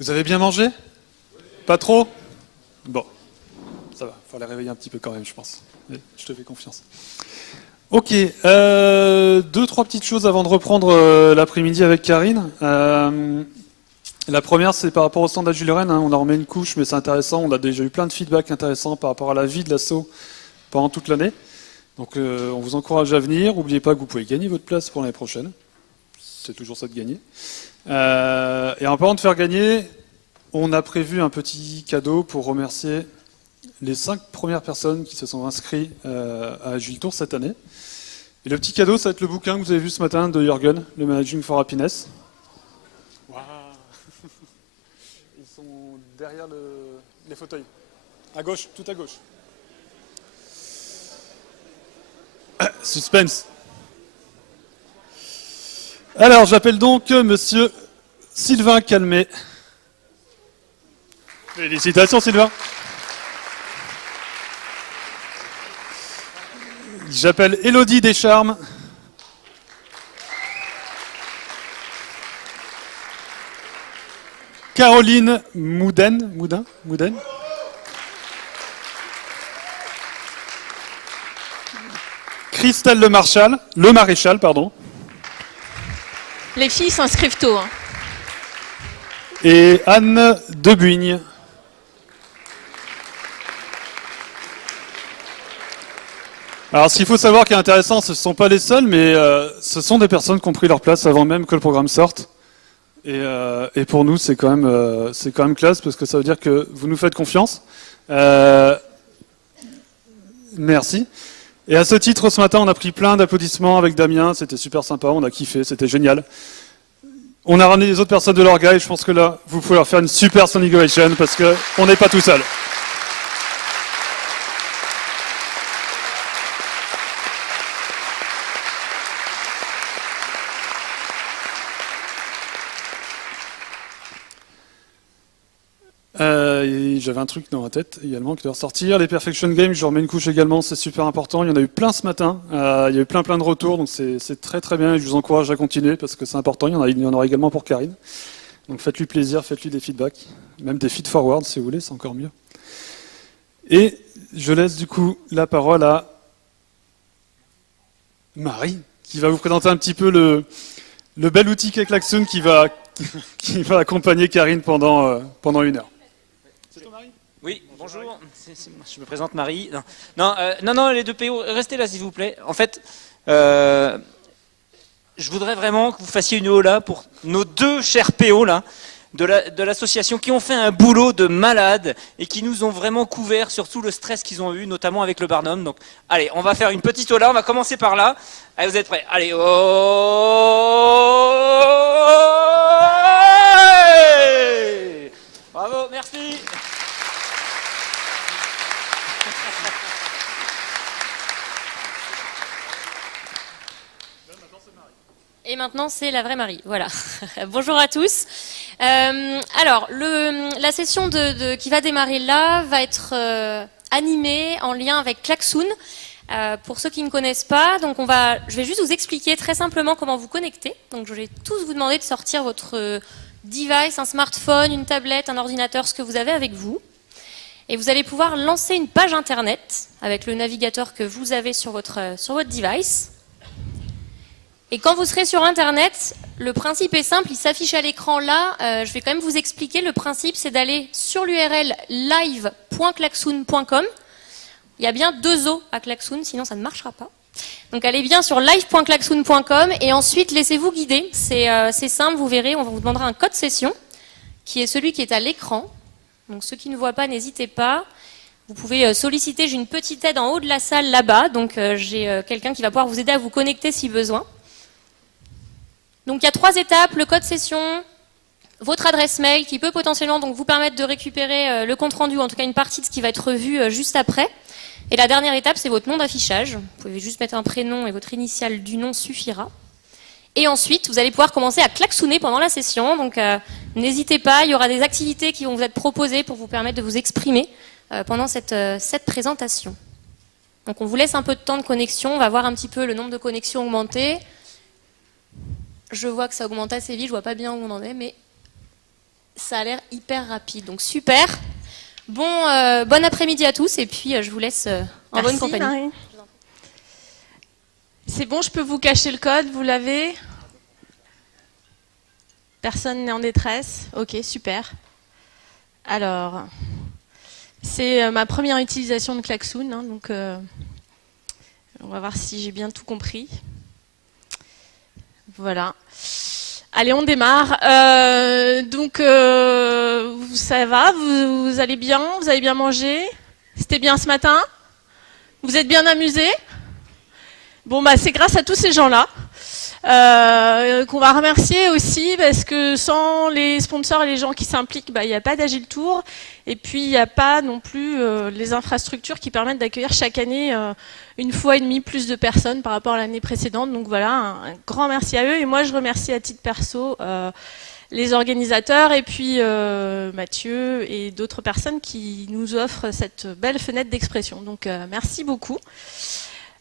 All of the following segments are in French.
Vous avez bien mangé? Pas trop? Bon, ça va, il faut les réveiller un petit peu quand même, je pense. Je te fais confiance. Ok, deux, trois petites choses avant de reprendre l'après-midi avec Karine. La première, c'est par rapport au stand à Jules Rennes, on en remet une couche, mais c'est intéressant. On a déjà eu plein de feedbacks intéressants par rapport à la vie de l'asso pendant toute l'année. Donc on vous encourage à venir. N'oubliez pas que vous pouvez gagner votre place pour l'année prochaine. C'est toujours ça de gagner. Et en parlant de faire gagner, on a prévu un petit cadeau pour remercier les 5 premières personnes qui se sont inscrites à Agile Tour cette année. Et le petit cadeau, ça va être le bouquin que vous avez vu ce matin de Jürgen, le Managing for Happiness. Wow. Ils sont derrière les fauteuils. À gauche, tout à gauche. Suspense. Alors, j'appelle donc monsieur Sylvain Calmet. Félicitations, Sylvain. J'appelle Élodie Descharmes. Caroline Moudin. Christelle Le Maréchal, pardon. Les filles s'inscrivent tôt. Hein. Et Anne Debuigne. Alors, ce qu'il faut savoir qui est intéressant, ce ne sont pas les seuls, mais ce sont des personnes qui ont pris leur place avant même que le programme sorte. Et pour nous, c'est quand même classe, parce que ça veut dire que vous nous faites confiance. Merci. Et à ce titre, ce matin, on a pris plein d'applaudissements avec Damien, c'était super sympa, on a kiffé, c'était génial. On a ramené les autres personnes de l'orga et je pense que là, vous pouvez leur faire une super standing ovation parce qu'on n'est pas tout seul. J'avais un truc dans la tête également qui doit ressortir. Les Perfection Games, je remets une couche également, c'est super important. Il y en a eu plein ce matin, il y a eu plein de retours, donc c'est très très bien et je vous encourage à continuer parce que c'est important. Il y en aura également pour Karine. Donc faites-lui plaisir, faites-lui des feedbacks, même des feed-forward si vous voulez, c'est encore mieux. Et je laisse du coup la parole à Marie, qui va vous présenter un petit peu le bel outil qu'est Klaxoon qui va accompagner Karine pendant 1 heure. Oui, bonjour, je me présente Marie. Non, les deux PO, restez là s'il vous plaît. En fait, je voudrais vraiment que vous fassiez une hola pour nos 2 chers PO là, de l'association qui ont fait un boulot de malade et qui nous ont vraiment couvert sur tout le stress qu'ils ont eu, notamment avec le Barnum. Donc, allez, on va faire une petite hola, on va commencer par là. Allez, vous êtes prêts? Allez, bravo, merci. Et maintenant, c'est la vraie Marie. Voilà. Bonjour à tous. Alors, la session qui va démarrer là va être animée en lien avec Klaxoon. Pour ceux qui ne connaissent pas, donc je vais juste vous expliquer très simplement comment vous connecter. Donc, je vais tous vous demander de sortir votre device, un smartphone, une tablette, un ordinateur, ce que vous avez avec vous. Et vous allez pouvoir lancer une page internet avec le navigateur que vous avez sur votre device. Et quand vous serez sur Internet, le principe est simple, il s'affiche à l'écran là. Je vais quand même vous expliquer. Le principe, c'est d'aller sur l'URL live.klaxoon.com. Il y a bien 2 O à Klaxoon, sinon ça ne marchera pas. Donc allez bien sur live.klaxoon.com et ensuite laissez-vous guider. C'est simple, vous verrez, on vous demandera un code session qui est celui qui est à l'écran. Donc ceux qui ne voient pas, n'hésitez pas. Vous pouvez solliciter, j'ai une petite aide en haut de la salle là-bas. Donc j'ai quelqu'un qui va pouvoir vous aider à vous connecter si besoin. Donc il y a 3 étapes, le code session, votre adresse mail qui peut potentiellement donc vous permettre de récupérer le compte rendu, ou en tout cas une partie de ce qui va être vu juste après. Et la dernière étape, c'est votre nom d'affichage. Vous pouvez juste mettre un prénom et votre initiale du nom suffira. Et ensuite, vous allez pouvoir commencer à klaxonner pendant la session. Donc n'hésitez pas, il y aura des activités qui vont vous être proposées pour vous permettre de vous exprimer pendant cette présentation. Donc on vous laisse un peu de temps de connexion, on va voir un petit peu le nombre de connexions augmenter. Je vois que ça augmente assez vite, je vois pas bien où on en est, mais Ça a l'air hyper rapide, donc super. Bon après-midi à tous, et puis je vous laisse en bonne compagnie. Marie. C'est bon, je peux vous cacher le code, vous l'avez? Personne n'est en détresse? Ok, super. Alors, c'est ma première utilisation de Klaxoon, hein, donc on va voir si j'ai bien tout compris. Voilà. Allez, on démarre. Donc, ça va, vous allez bien? Vous avez bien mangé? C'était bien ce matin? Vous êtes bien amusés? Bon, bah, c'est grâce à tous ces gens-là qu'on va remercier aussi, parce que sans les sponsors et les gens qui s'impliquent, bah, il n'y a pas d'Agile Tour, et puis il n'y a pas non plus les infrastructures qui permettent d'accueillir chaque année 1,5 fois plus de personnes par rapport à l'année précédente. Donc voilà, un grand merci à eux, et moi je remercie à titre perso les organisateurs, et puis Mathieu et d'autres personnes qui nous offrent cette belle fenêtre d'expression. Donc merci beaucoup.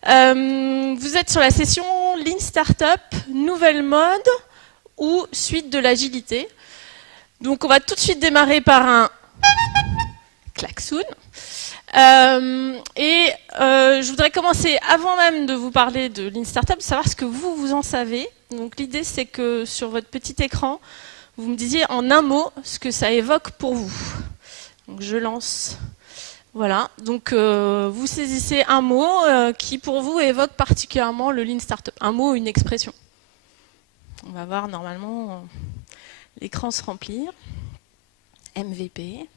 Vous êtes sur la session Lean Startup, nouvelle mode ou suite de l'agilité. Donc on va tout de suite démarrer par un klaxon. Je voudrais commencer, avant même de vous parler de Lean Startup, de savoir ce que vous en savez. Donc l'idée, c'est que sur votre petit écran, vous me disiez en un mot ce que ça évoque pour vous. Donc je lance. Voilà, donc vous saisissez un mot qui pour vous évoque particulièrement le Lean Startup. Un mot, une expression. On va voir normalement l'écran se remplir. MVP.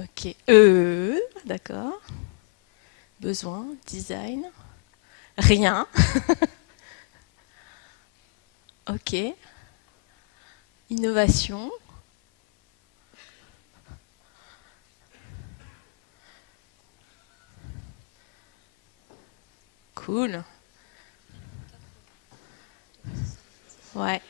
Ok. D'accord. Besoin, design. Rien. Ok. Innovation. Cool. Ouais.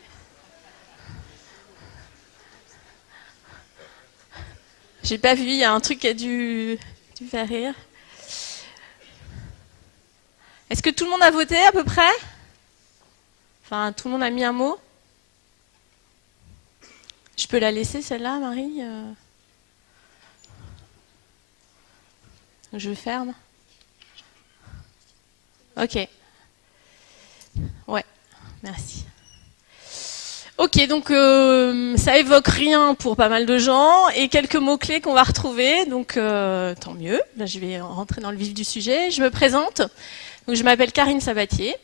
J'ai pas vu, il y a un truc qui a dû faire rire. Est-ce que tout le monde a voté à peu près? Enfin, tout le monde a mis un mot? Je peux la laisser celle-là, Marie? Je ferme. Ok. Ouais, merci. Ok, donc ça évoque rien pour pas mal de gens, et quelques mots-clés qu'on va retrouver, donc tant mieux. Là, je vais rentrer dans le vif du sujet. Je me présente. Donc, je m'appelle Karine Sabatier.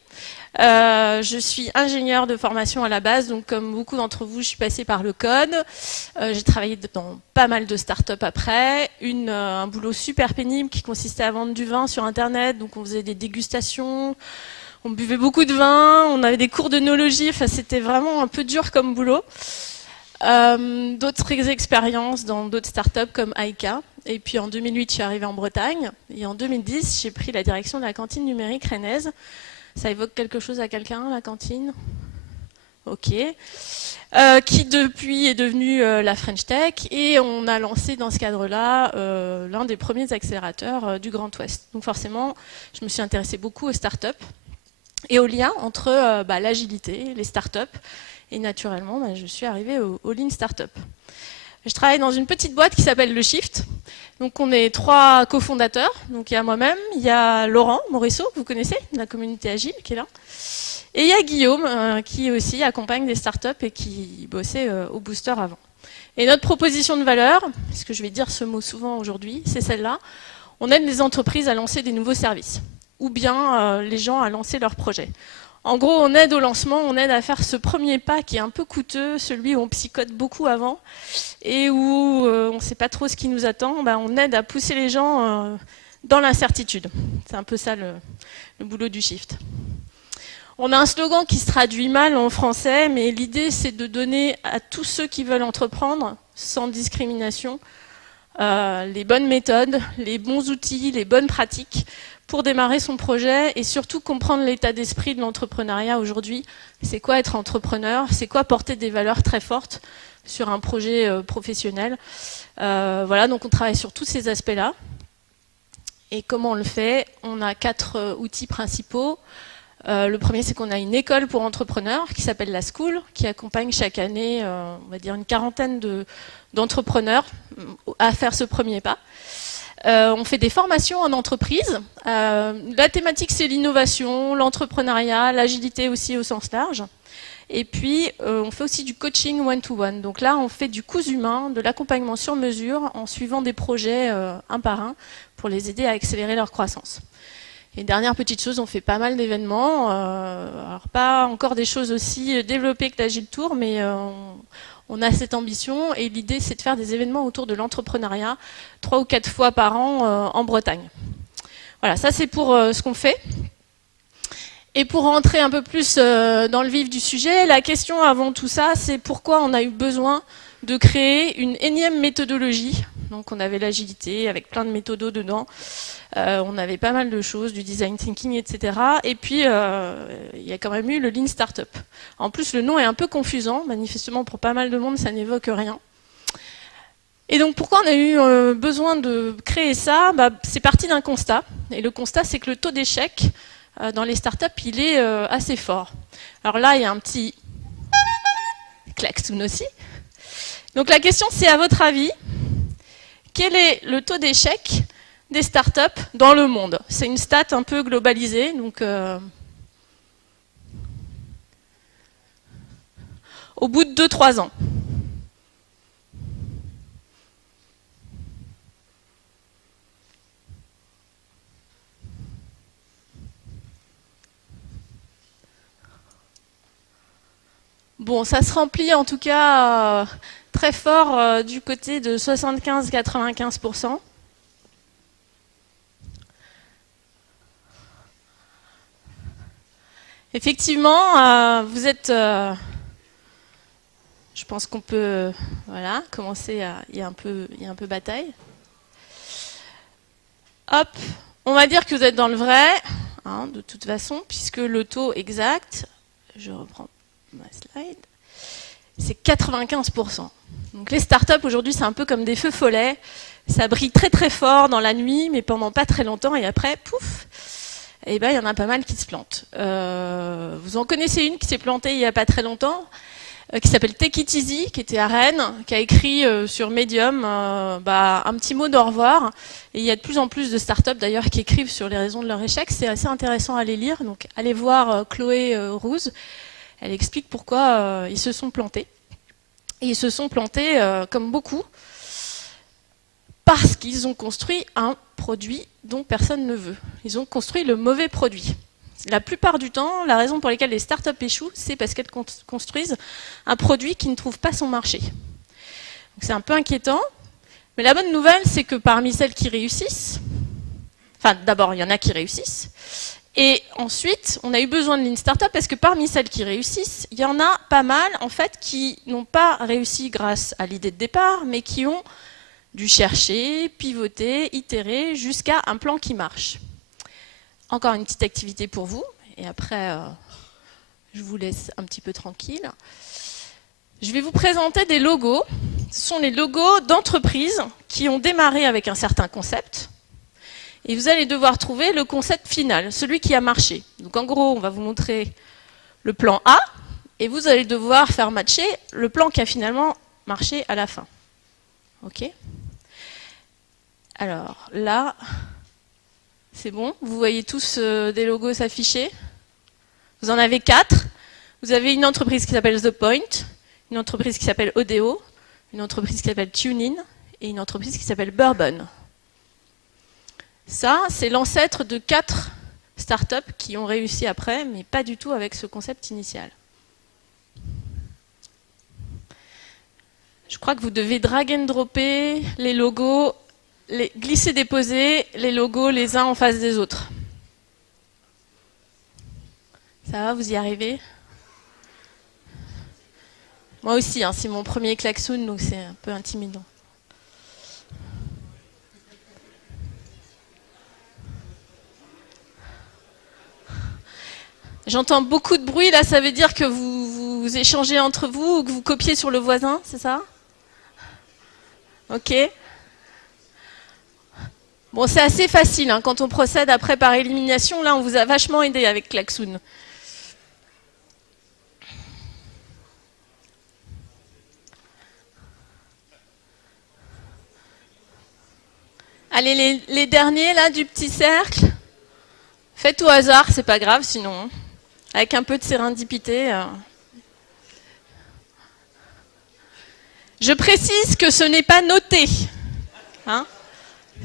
Je suis ingénieure de formation à la base, donc comme beaucoup d'entre vous, je suis passée par le code. J'ai travaillé dans pas mal de startups après. Un boulot super pénible qui consistait à vendre du vin sur Internet, donc on faisait des dégustations, on buvait beaucoup de vin, on avait des cours d'œnologie, enfin, c'était vraiment un peu dur comme boulot. D'autres expériences dans d'autres startups comme Aika. Et puis en 2008, je suis arrivée en Bretagne. Et en 2010, j'ai pris la direction de la cantine numérique rennaise. Ça évoque quelque chose à quelqu'un, la cantine? Ok. Qui depuis est devenue la French Tech. Et on a lancé dans ce cadre-là l'un des premiers accélérateurs du Grand Ouest. Donc forcément, je me suis intéressée beaucoup aux startups et au lien entre l'agilité, les startups. Et naturellement, je suis arrivée au Lean Startup. Je travaille dans une petite boîte qui s'appelle Le Shift. Donc on est 3 cofondateurs. Donc il y a moi-même, il y a Laurent Morisseau, que vous connaissez, de la communauté Agile, qui est là. Et il y a Guillaume, qui aussi accompagne des startups et qui bossait au Booster avant. Et notre proposition de valeur, parce que je vais dire ce mot souvent aujourd'hui, c'est celle-là. On aide les entreprises à lancer des nouveaux services, ou bien les gens à lancer leurs projets. En gros, on aide au lancement, on aide à faire ce premier pas qui est un peu coûteux, celui où on psychote beaucoup avant et où on ne sait pas trop ce qui nous attend. On aide à pousser les gens dans l'incertitude. C'est un peu ça le boulot du Shift. On a un slogan qui se traduit mal en français, mais l'idée c'est de donner à tous ceux qui veulent entreprendre, sans discrimination, les bonnes méthodes, les bons outils, les bonnes pratiques pour démarrer son projet et surtout comprendre l'état d'esprit de l'entrepreneuriat aujourd'hui. C'est quoi être entrepreneur? C'est quoi porter des valeurs très fortes sur un projet professionnel? Voilà, donc on travaille sur tous ces aspects-là. Et comment on le fait? On a 4 outils principaux. Le premier, c'est qu'on a une école pour entrepreneurs qui s'appelle la School, qui accompagne chaque année, on va dire, une quarantaine d'entrepreneurs à faire ce premier pas. On fait des formations en entreprise. La thématique, c'est l'innovation, l'entrepreneuriat, l'agilité aussi au sens large. Et puis, on fait aussi du coaching one-to-one. Donc là, on fait du cousu humain, de l'accompagnement sur mesure, en suivant des projets un par un, pour les aider à accélérer leur croissance. Et dernière petite chose, on fait pas mal d'événements. Alors pas encore des choses aussi développées que l'Agile Tour, mais on a cette ambition. Et l'idée, c'est de faire des événements autour de l'entrepreneuriat 3 ou 4 fois par an en Bretagne. Voilà, ça c'est pour ce qu'on fait. Et pour rentrer un peu plus dans le vif du sujet, la question avant tout ça, c'est pourquoi on a eu besoin de créer une énième méthodologie. Donc on avait l'agilité avec plein de méthodos dedans. On avait pas mal de choses, du design thinking, etc. Et puis, il y a quand même eu le Lean Startup. En plus, le nom est un peu confusant. Manifestement, pour pas mal de monde, ça n'évoque rien. Et donc, pourquoi on a eu besoin de créer ça? C'est parti d'un constat. Et le constat, c'est que le taux d'échec dans les startups, il est assez fort. Alors là, il y a un petit klaxon aussi. Donc la question, c'est à votre avis, quel est le taux d'échec des startups dans le monde? C'est une stat un peu globalisée. Donc, au bout de 2-3 ans. Bon, ça se remplit en tout cas très fort du côté de 75-95%. Effectivement, vous êtes... je pense qu'on peut voilà, commencer à... Il y a un peu bataille. Hop, on va dire que vous êtes dans le vrai, hein, de toute façon, puisque le taux exact, je reprends ma slide, c'est 95%. Donc les startups aujourd'hui, c'est un peu comme des feux follets. Ça brille très très fort dans la nuit, mais pendant pas très longtemps, et après, pouf, et ben, il y en a pas mal qui se plantent. Vous en connaissez une qui s'est plantée il n'y a pas très longtemps, qui s'appelle Take It Easy, qui était à Rennes, qui a écrit sur Medium un petit mot d'au revoir. Et il y a de plus en plus de startups d'ailleurs qui écrivent sur les raisons de leur échec. C'est assez intéressant à les lire. Donc allez voir Chloé Rouse. Elle explique pourquoi ils se sont plantés. Et ils se sont plantés comme beaucoup parce qu'ils ont construit un produit dont personne ne veut. Ils ont construit le mauvais produit. La plupart du temps, la raison pour laquelle les startups échouent, c'est parce qu'elles construisent un produit qui ne trouve pas son marché. C'est un peu inquiétant, mais la bonne nouvelle, c'est que parmi celles qui réussissent, enfin d'abord, il y en a qui réussissent, et ensuite, on a eu besoin de Lean Startup parce que parmi celles qui réussissent, il y en a pas mal en fait qui n'ont pas réussi grâce à l'idée de départ, mais qui ont dû chercher, pivoter, itérer jusqu'à un plan qui marche. Encore une petite activité pour vous, et après, je vous laisse un petit peu tranquille. Je vais vous présenter des logos. Ce sont les logos d'entreprises qui ont démarré avec un certain concept. Et vous allez devoir trouver le concept final, celui qui a marché. Donc en gros, on va vous montrer le plan A, et vous allez devoir faire matcher le plan qui a finalement marché à la fin. OK ? Alors là, c'est bon, vous voyez tous des logos s'afficher. Vous en avez 4. Vous avez une entreprise qui s'appelle The Point, une entreprise qui s'appelle Odeo, une entreprise qui s'appelle TuneIn et une entreprise qui s'appelle Bourbon. Ça, c'est l'ancêtre de 4 startups qui ont réussi après, mais pas du tout avec ce concept initial. Je crois que vous devez drag and dropper les logos, glisser-déposer les logos les uns en face des autres. Ça va, vous y arrivez? Moi aussi, hein, c'est mon premier klaxon, donc c'est un peu intimidant. J'entends beaucoup de bruit, là, ça veut dire que vous échangez entre vous ou que vous copiez sur le voisin, c'est ça? Ok. Bon, c'est assez facile hein, quand on procède après par élimination. Là, on vous a vachement aidé avec Klaxoon. Allez, les derniers là du petit cercle. Faites au hasard, c'est pas grave sinon. Avec un peu de sérendipité. Je précise que ce n'est pas noté. Hein ?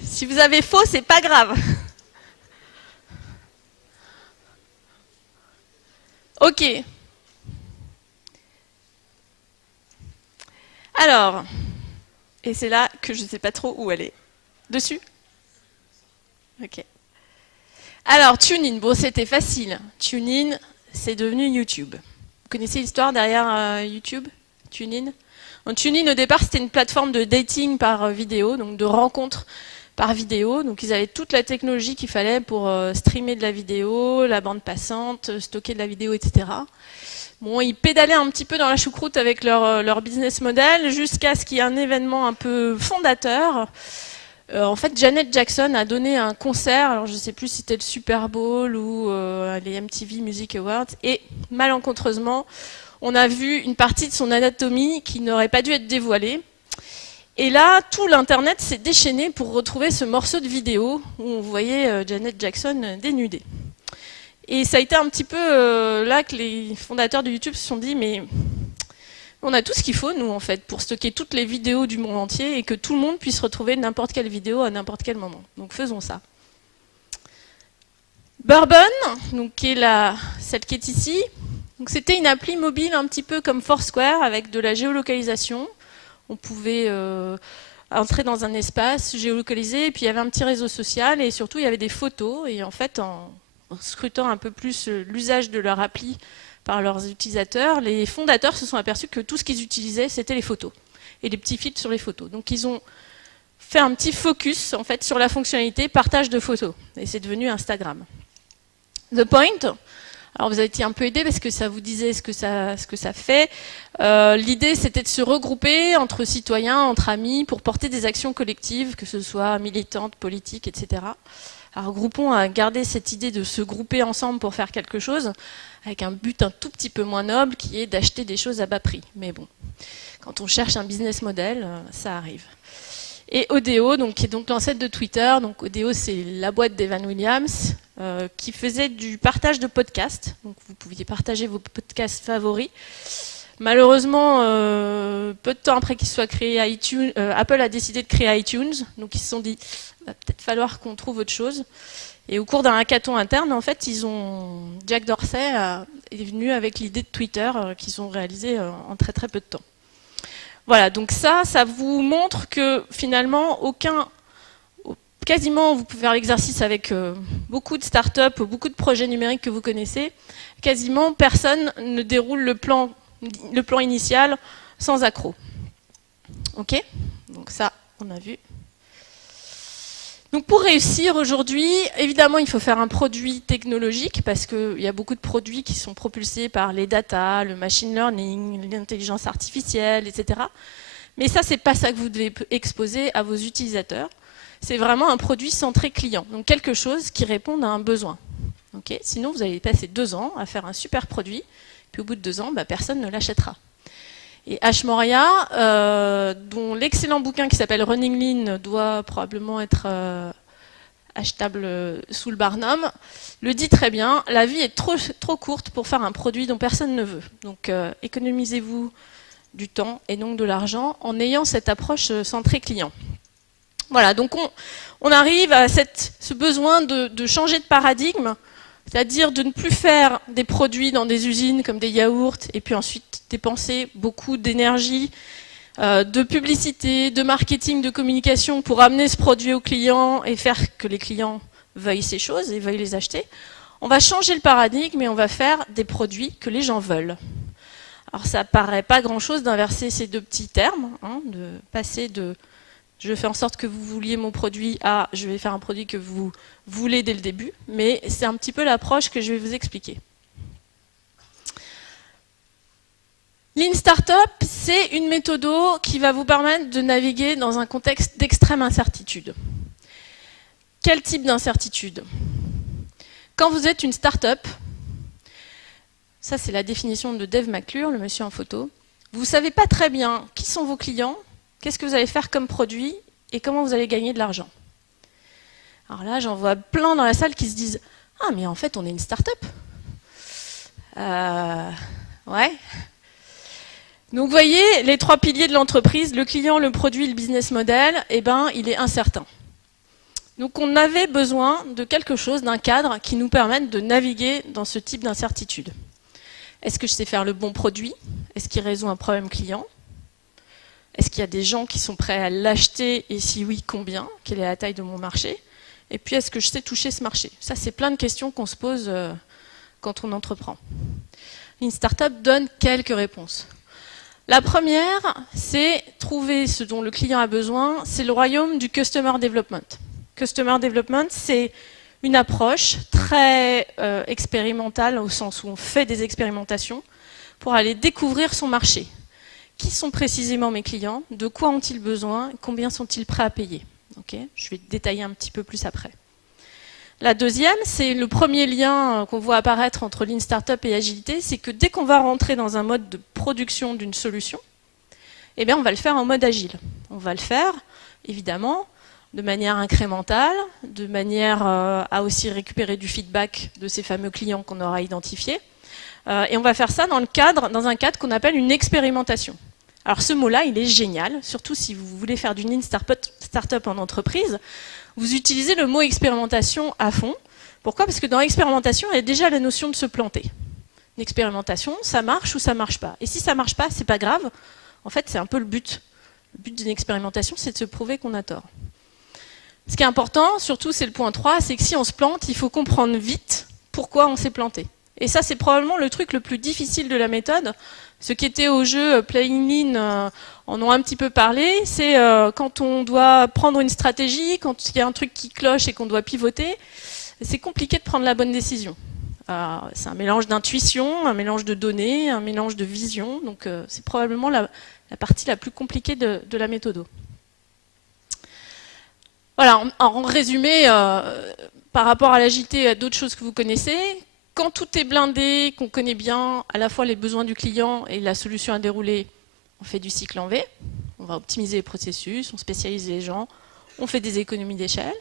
Si vous avez faux, c'est pas grave. Ok. Alors, et c'est là que je ne sais pas trop où aller. Dessus ? Ok. Alors, TuneIn, bon, c'était facile. TuneIn, c'est devenu YouTube. Vous connaissez l'histoire derrière YouTube, TuneIn ? Donc, TuneIn, au départ, c'était une plateforme de dating par vidéo, donc de rencontres par vidéo. Donc, ils avaient toute la technologie qu'il fallait pour streamer de la vidéo, la bande passante, stocker de la vidéo, etc. Bon, ils pédalaient un petit peu dans la choucroute avec leur business model jusqu'à ce qu'il y ait un événement un peu fondateur. En fait, Janet Jackson a donné un concert, alors je ne sais plus si c'était le Super Bowl ou les MTV Music Awards, et malencontreusement, on a vu une partie de son anatomie qui n'aurait pas dû être dévoilée. Et là, tout l'Internet s'est déchaîné pour retrouver ce morceau de vidéo où on voyait Janet Jackson dénudée. Et ça a été un petit peu là que les fondateurs de YouTube se sont dit, mais on a tout ce qu'il faut, nous, en fait, pour stocker toutes les vidéos du monde entier et que tout le monde puisse retrouver n'importe quelle vidéo à n'importe quel moment. Donc faisons ça. Bourbon, donc, qui est celle qui est ici, c'était une appli mobile un petit peu comme Foursquare avec de la géolocalisation. On pouvait entrer dans un espace géolocalisé et puis il y avait un petit réseau social et surtout il y avait des photos. Et en fait, en scrutant un peu plus l'usage de leur appli par leurs utilisateurs, les fondateurs se sont aperçus que tout ce qu'ils utilisaient, c'était les photos et les petits filtres sur les photos. Donc ils ont fait un petit focus en fait sur la fonctionnalité partage de photos et c'est devenu Instagram. The Point. Alors vous avez été un peu aidé parce que ça vous disait ce que ça fait. L'idée c'était de se regrouper entre citoyens, entre amis, pour porter des actions collectives, que ce soit militantes, politiques, etc. Alors groupons à garder cette idée de se grouper ensemble pour faire quelque chose, avec un but un tout petit peu moins noble qui est d'acheter des choses à bas prix. Mais bon, quand on cherche un business model, ça arrive. Et Odeo, qui est donc l'ancêtre de Twitter. Donc Odeo, c'est la boîte d'Evan Williams qui faisait du partage de podcasts. Donc vous pouviez partager vos podcasts favoris. Malheureusement, peu de temps après qu'il soit créé, Apple a décidé de créer iTunes. Donc ils se sont dit, il va peut-être falloir qu'on trouve autre chose. Et au cours d'un hackathon interne, en fait, Jack Dorsey est venu avec l'idée de Twitter qu'ils ont réalisé en très très peu de temps. Voilà, donc ça vous montre que finalement, quasiment, vous pouvez faire l'exercice avec beaucoup de startups, beaucoup de projets numériques que vous connaissez, quasiment personne ne déroule le plan initial sans accroc. Ok ? Donc ça, on a vu. Donc pour réussir aujourd'hui, évidemment, il faut faire un produit technologique parce qu'il y a beaucoup de produits qui sont propulsés par les data, le machine learning, l'intelligence artificielle, etc. Mais ça, c'est pas ça que vous devez exposer à vos utilisateurs. C'est vraiment un produit centré client, donc quelque chose qui réponde à un besoin. Okay ? Sinon, vous allez passer 2 ans à faire un super produit, puis au bout de 2 ans, personne ne l'achètera. Et Ash Maurya, dont l'excellent bouquin qui s'appelle Running Lean doit probablement être achetable sous le Barnum, le dit très bien, la vie est trop courte pour faire un produit dont personne ne veut. Donc économisez-vous du temps et donc de l'argent en ayant cette approche centrée client. Voilà, donc on arrive à ce besoin de changer de paradigme, c'est-à-dire de ne plus faire des produits dans des usines comme des yaourts et puis ensuite dépenser beaucoup d'énergie, de publicité, de marketing, de communication pour amener ce produit aux clients et faire que les clients veuillent ces choses et veuillent les acheter. On va changer le paradigme et on va faire des produits que les gens veulent. Alors ça paraît pas grand-chose d'inverser ces 2 petits termes, de passer de je fais en sorte que vous vouliez mon produit à je vais faire un produit que vous voulez dès le début, mais c'est un petit peu l'approche que je vais vous expliquer. Lean Startup, c'est une méthode qui va vous permettre de naviguer dans un contexte d'extrême incertitude. Quel type d'incertitude? Quand vous êtes une start-up, ça c'est la définition de Dave McClure, le monsieur en photo, vous ne savez pas très bien qui sont vos clients, qu'est-ce que vous allez faire comme produit et comment vous allez gagner de l'argent. Alors là, j'en vois plein dans la salle qui se disent « Ah, mais en fait, on est une start-up. » Ouais. Donc vous voyez, les 3 piliers de l'entreprise, le client, le produit, le business model, eh ben, il est incertain. Donc on avait besoin de quelque chose, d'un cadre qui nous permette de naviguer dans ce type d'incertitude. Est-ce que je sais faire le bon produit? Est-ce qu'il résout un problème client? Est-ce qu'il y a des gens qui sont prêts à l'acheter? Et si oui, combien? Quelle est la taille de mon marché? Et puis, est-ce que je sais toucher ce marché? Ça, c'est plein de questions qu'on se pose quand on entreprend. Une start-up donne quelques réponses. La première, c'est trouver ce dont le client a besoin. C'est le royaume du Customer Development. Customer Development, c'est une approche très expérimentale, au sens où on fait des expérimentations pour aller découvrir son marché. Qui sont précisément mes clients? De quoi ont-ils besoin? Combien sont-ils prêts à payer? Okay, je vais détailler un petit peu plus après. La deuxième, c'est le premier lien qu'on voit apparaître entre Lean Startup et Agilité, c'est que dès qu'on va rentrer dans un mode de production d'une solution, eh bien on va le faire en mode agile. On va le faire, évidemment, de manière incrémentale, de manière à aussi récupérer du feedback de ces fameux clients qu'on aura identifiés. Et on va faire ça dans un cadre qu'on appelle une expérimentation. Alors ce mot-là, il est génial, surtout si vous voulez faire du Lean Startup en entreprise. Vous utilisez le mot expérimentation à fond. Pourquoi? Parce que dans l'expérimentation, il y a déjà la notion de se planter. Une expérimentation, ça marche ou ça ne marche pas. Et si ça ne marche pas, ce n'est pas grave. En fait, c'est un peu le but. Le but d'une expérimentation, c'est de se prouver qu'on a tort. Ce qui est important, surtout, c'est le point 3, c'est que si on se plante, il faut comprendre vite pourquoi on s'est planté. Et ça, c'est probablement le truc le plus difficile de la méthode. Ceux qui étaient au jeu Playing Lean en ont un petit peu parlé. C'est quand on doit prendre une stratégie, quand il y a un truc qui cloche et qu'on doit pivoter, c'est compliqué de prendre la bonne décision. C'est un mélange d'intuition, un mélange de données, un mélange de vision. Donc c'est probablement la partie la plus compliquée de la méthode. Voilà, en résumé, par rapport à l'agilité, à d'autres choses que vous connaissez, quand tout est blindé, qu'on connaît bien à la fois les besoins du client et la solution à dérouler, on fait du cycle en V, on va optimiser les processus, on spécialise les gens, on fait des économies d'échelle.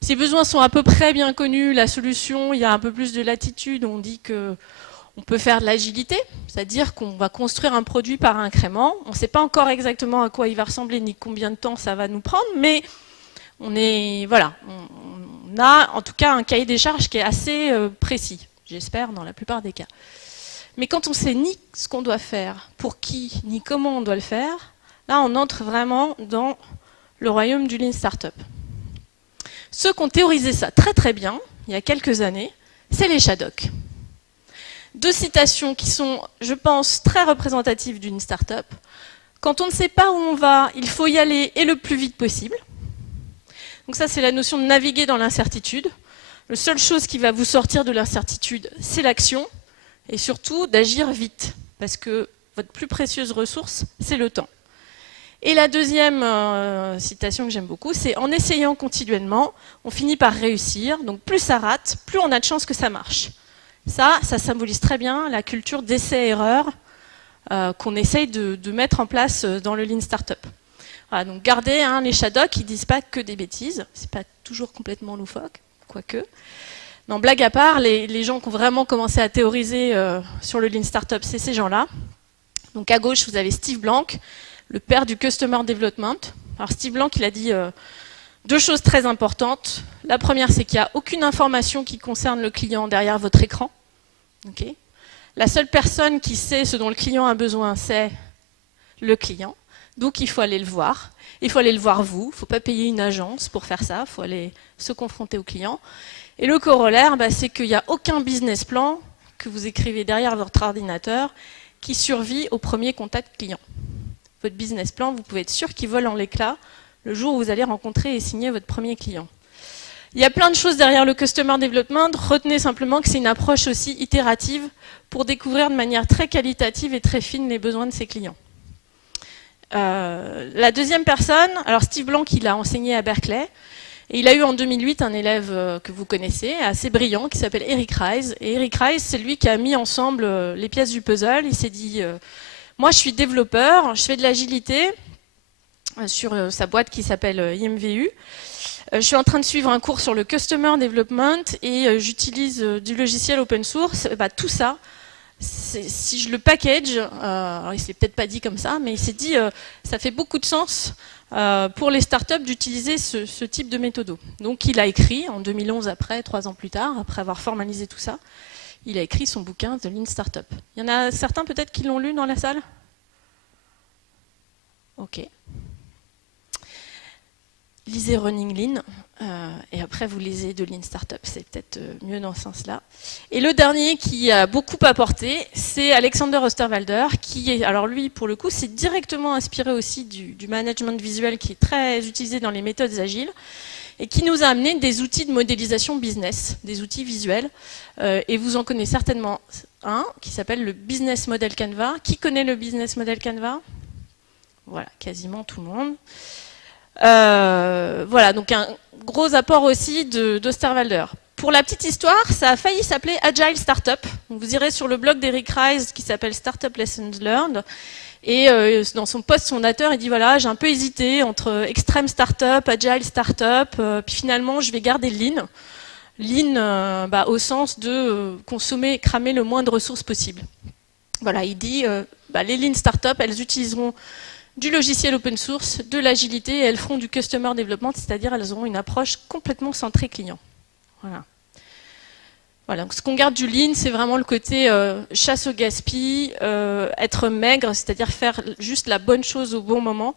Si les besoins sont à peu près bien connus, la solution, il y a un peu plus de latitude, on dit qu'on peut faire de l'agilité, c'est-à-dire qu'on va construire un produit par incrément. On ne sait pas encore exactement à quoi il va ressembler ni combien de temps ça va nous prendre, mais on a en tout cas un cahier des charges qui est assez précis, j'espère, dans la plupart des cas. Mais quand on ne sait ni ce qu'on doit faire, pour qui, ni comment on doit le faire, là on entre vraiment dans le royaume du Lean Startup. Ceux qui ont théorisé ça très très bien, il y a quelques années, c'est les Shadocks. 2 citations qui sont, je pense, très représentatives d'une startup. Quand on ne sait pas où on va, il faut y aller et le plus vite possible. Donc ça, c'est la notion de naviguer dans l'incertitude. La seule chose qui va vous sortir de l'incertitude, c'est l'action, et surtout d'agir vite, parce que votre plus précieuse ressource, c'est le temps. Et la deuxième citation que j'aime beaucoup, c'est « En essayant continuellement, on finit par réussir. Donc plus ça rate, plus on a de chances que ça marche. » Ça symbolise très bien la culture d'essai-erreur qu'on essaye de mettre en place dans le Lean Startup. Voilà, donc gardez les Shadocks, ils ne disent pas que des bêtises, c'est pas toujours complètement loufoque, quoique. Non, blague à part, les gens qui ont vraiment commencé à théoriser sur le Lean Startup, c'est ces gens-là. Donc à gauche, vous avez Steve Blank, le père du Customer Development. Alors Steve Blank, il a dit 2 choses très importantes. La première, c'est qu'il n'y a aucune information qui concerne le client derrière votre écran. Okay. La seule personne qui sait ce dont le client a besoin, c'est le client. Donc il faut aller le voir. Il faut aller le voir vous. Il ne faut pas payer une agence pour faire ça. Il faut aller se confronter au client. Et le corollaire, c'est qu'il n'y a aucun business plan que vous écrivez derrière votre ordinateur qui survit au premier contact client. Votre business plan, vous pouvez être sûr qu'il vole en l'éclat le jour où vous allez rencontrer et signer votre premier client. Il y a plein de choses derrière le Customer Development. Retenez simplement que c'est une approche aussi itérative pour découvrir de manière très qualitative et très fine les besoins de ses clients. La deuxième personne, alors Steve Blank, il a enseigné à Berkeley, Et il a eu en 2008 un élève que vous connaissez, assez brillant, qui s'appelle Eric Ries. Et Eric Ries, c'est lui qui a mis ensemble les pièces du puzzle. Il s'est dit, moi je suis développeur, je fais de l'agilité sur sa boîte qui s'appelle IMVU. Je suis en train de suivre un cours sur le Customer Development et j'utilise du logiciel open source. Tout ça, si je le package, alors il ne s'est peut-être pas dit comme ça, mais il s'est dit ça fait beaucoup de sens pour les startups d'utiliser ce type de méthodo. Donc il a écrit en 2011, 3 ans plus tard, après avoir formalisé tout ça, il a écrit son bouquin The Lean Startup. Il y en a certains peut-être qui l'ont lu dans la salle? Ok. Lisez Running Lean, et après vous lisez de Lean Startup, c'est peut-être mieux dans ce sens-là. Et le dernier qui a beaucoup apporté, c'est Alexander Osterwalder, qui est, alors lui pour le coup, c'est directement inspiré aussi du management visuel qui est très utilisé dans les méthodes agiles, et qui nous a amené des outils de modélisation business, des outils visuels, et vous en connaissez certainement un, qui s'appelle le Business Model Canva. Qui connaît le Business Model Canva? Voilà, quasiment tout le monde. Voilà, donc un gros apport aussi d'Osterwalder. Pour la petite histoire, ça a failli s'appeler Agile Startup. Vous irez sur le blog d'Eric Ries qui s'appelle Startup Lessons Learned. Et dans son post fondateur, il dit voilà, j'ai un peu hésité entre Extreme Startup, Agile Startup, puis finalement je vais garder Lean. Lean au sens de consommer, cramer le moins de ressources possible. Voilà, il dit les Lean Startup, elles utiliseront du logiciel open source, de l'agilité, et elles feront du customer development, c'est-à-dire elles auront une approche complètement centrée client. Voilà. Voilà, donc ce qu'on garde du lean, c'est vraiment le côté chasse au gaspille, être maigre, c'est-à-dire faire juste la bonne chose au bon moment.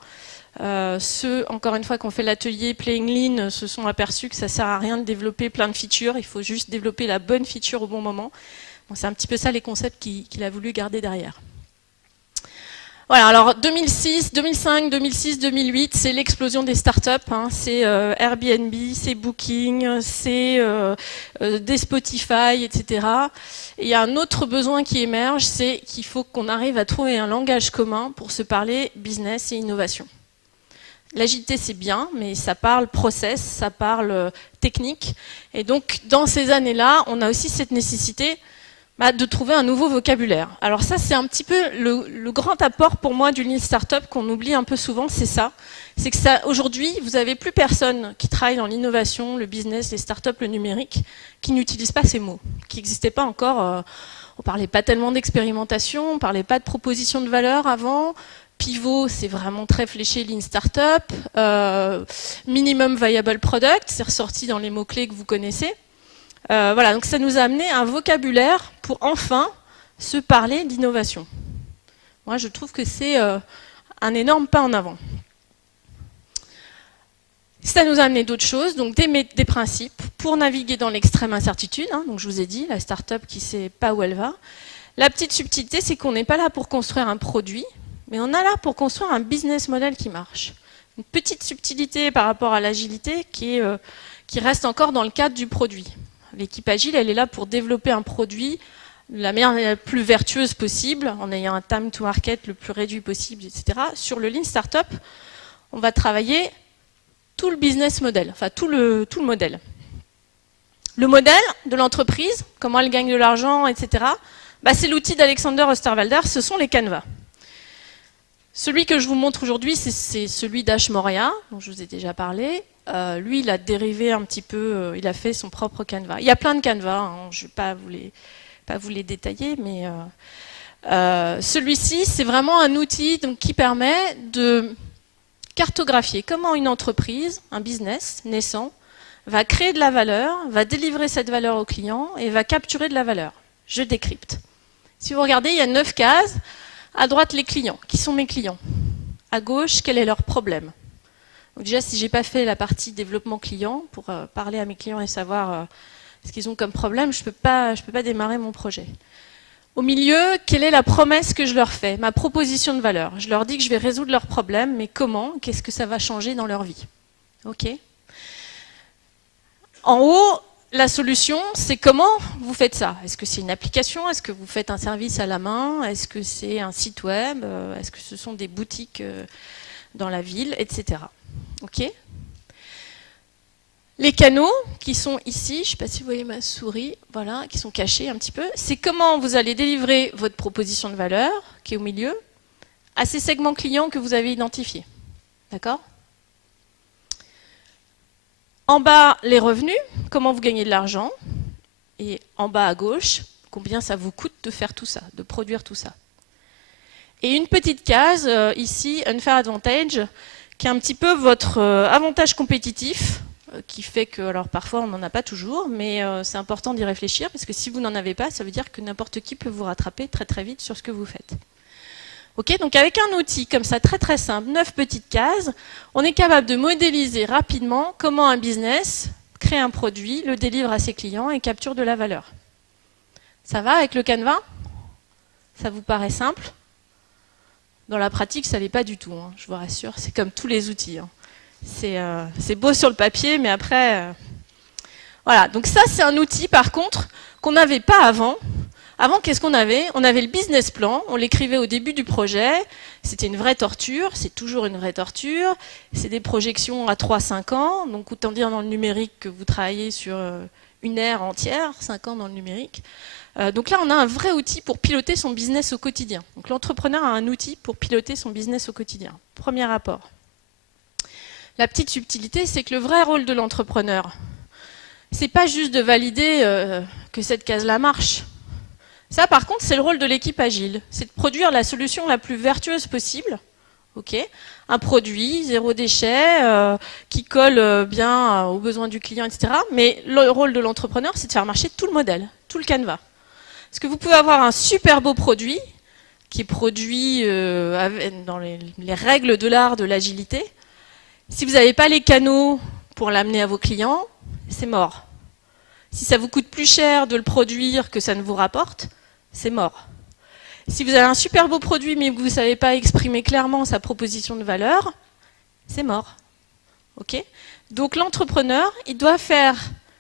Ceux, encore une fois, qui ont fait l'atelier Playing Lean se sont aperçus que ça ne sert à rien de développer plein de features, il faut juste développer la bonne feature au bon moment. Bon, c'est un petit peu ça les concepts qu'il a voulu garder derrière. Voilà, alors 2006, 2005, 2006, 2008, c'est l'explosion des startups. Hein, c'est Airbnb, c'est Booking, c'est des Spotify, etc. Et il y a un autre besoin qui émerge, c'est qu'il faut qu'on arrive à trouver un langage commun pour se parler business et innovation. L'agilité, c'est bien, mais ça parle process, ça parle technique. Et donc, dans ces années-là, on a aussi cette nécessité de trouver un nouveau vocabulaire. Alors ça, c'est un petit peu le grand apport pour moi du Lean Startup qu'on oublie un peu souvent, c'est ça. C'est que ça, aujourd'hui, vous n'avez plus personne qui travaille dans l'innovation, le business, les startups, le numérique, qui n'utilise pas ces mots, qui n'existaient pas encore. On ne parlait pas tellement d'expérimentation, on ne parlait pas de proposition de valeur avant. Pivot, c'est vraiment très fléché Lean Startup. Minimum Viable Product, c'est ressorti dans les mots-clés que vous connaissez. Voilà, donc ça nous a amené un vocabulaire pour enfin se parler d'innovation. Moi, je trouve que c'est un énorme pas en avant. Ça nous a amené d'autres choses, donc des principes pour naviguer dans l'extrême incertitude. Hein, donc je vous ai dit, la start-up qui ne sait pas où elle va. La petite subtilité, c'est qu'on n'est pas là pour construire un produit, mais on est là pour construire un business model qui marche. Une petite subtilité par rapport à l'agilité qui reste encore dans le cadre du produit. L'équipe agile, elle est là pour développer un produit de la manière la plus vertueuse possible, en ayant un time to market le plus réduit possible, etc. Sur le Lean Startup, on va travailler tout le business model, enfin tout le modèle. Le modèle de l'entreprise, comment elle gagne de l'argent, etc. C'est l'outil d'Alexander Osterwalder, ce sont les canevas. Celui que je vous montre aujourd'hui, c'est celui d'Ash Maurya, dont je vous ai déjà parlé. Lui, il a dérivé un petit peu, il a fait son propre canevas. Il y a plein de canevas, hein, je ne vais pas vous les détailler, mais celui-ci, c'est vraiment un outil donc, qui permet de cartographier comment une entreprise, un business naissant, va créer de la valeur, va délivrer cette valeur au client et va capturer de la valeur. Je décrypte. Si vous regardez, il y a 9 cases. À droite, les clients. Qui sont mes clients? À gauche, quel est leur problème? Donc déjà, si je n'ai pas fait la partie développement client, pour parler à mes clients et savoir ce qu'ils ont comme problème, je ne peux pas démarrer mon projet. Au milieu, quelle est la promesse que je leur fais? Ma proposition de valeur. Je leur dis que je vais résoudre leurs problèmes, mais comment? Qu'est-ce que ça va changer dans leur vie? Ok. En haut, la solution, c'est comment vous faites ça? Est-ce que c'est une application? Est-ce que vous faites un service à la main? Est-ce que c'est un site web? Est-ce que ce sont des boutiques dans la ville, etc. Ok. Les canaux qui sont ici, je ne sais pas si vous voyez ma souris, voilà, qui sont cachés un petit peu, c'est comment vous allez délivrer votre proposition de valeur, qui est au milieu, à ces segments clients que vous avez identifiés. D'accord ? En bas, les revenus, comment vous gagnez de l'argent. Et en bas à gauche, combien ça vous coûte de faire tout ça, de produire tout ça. Et une petite case, ici, Unfair Advantage, qui est un petit peu votre avantage compétitif, qui fait que, alors parfois on n'en a pas toujours, mais c'est important d'y réfléchir, parce que si vous n'en avez pas, ça veut dire que n'importe qui peut vous rattraper très très vite sur ce que vous faites. Ok, donc avec un outil comme ça, très très simple, 9 petites cases, on est capable de modéliser rapidement comment un business crée un produit, le délivre à ses clients et capture de la valeur. Ça va avec le Canva? Ça vous paraît simple? Dans la pratique, ça ne l'est pas du tout, hein, je vous rassure, c'est comme tous les outils. Hein. C'est beau sur le papier, mais après... Voilà, donc ça c'est un outil par contre qu'on n'avait pas avant. Avant, qu'est-ce qu'on avait? On avait le business plan, on l'écrivait au début du projet, c'était une vraie torture, c'est toujours une vraie torture, c'est des projections à 3-5 ans, donc autant dire dans le numérique que vous travaillez sur une ère entière, 5 ans dans le numérique. Donc là, on a un vrai outil pour piloter son business au quotidien. Donc l'entrepreneur a un outil pour piloter son business au quotidien. Premier rapport. La petite subtilité, c'est que le vrai rôle de l'entrepreneur, c'est pas juste de valider que cette case-là marche. Ça, par contre, c'est le rôle de l'équipe agile. C'est de produire la solution la plus vertueuse possible. Okay. Un produit, zéro déchet, qui colle bien aux besoins du client, etc. Mais le rôle de l'entrepreneur, c'est de faire marcher tout le modèle, tout le canevas. Parce que vous pouvez avoir un super beau produit, qui est produit dans les règles de l'art de l'agilité. Si vous n'avez pas les canaux pour l'amener à vos clients, c'est mort. Si ça vous coûte plus cher de le produire que ça ne vous rapporte, c'est mort. Si vous avez un super beau produit mais que vous ne savez pas exprimer clairement sa proposition de valeur, c'est mort. Okay ? Donc l'entrepreneur, il doit faire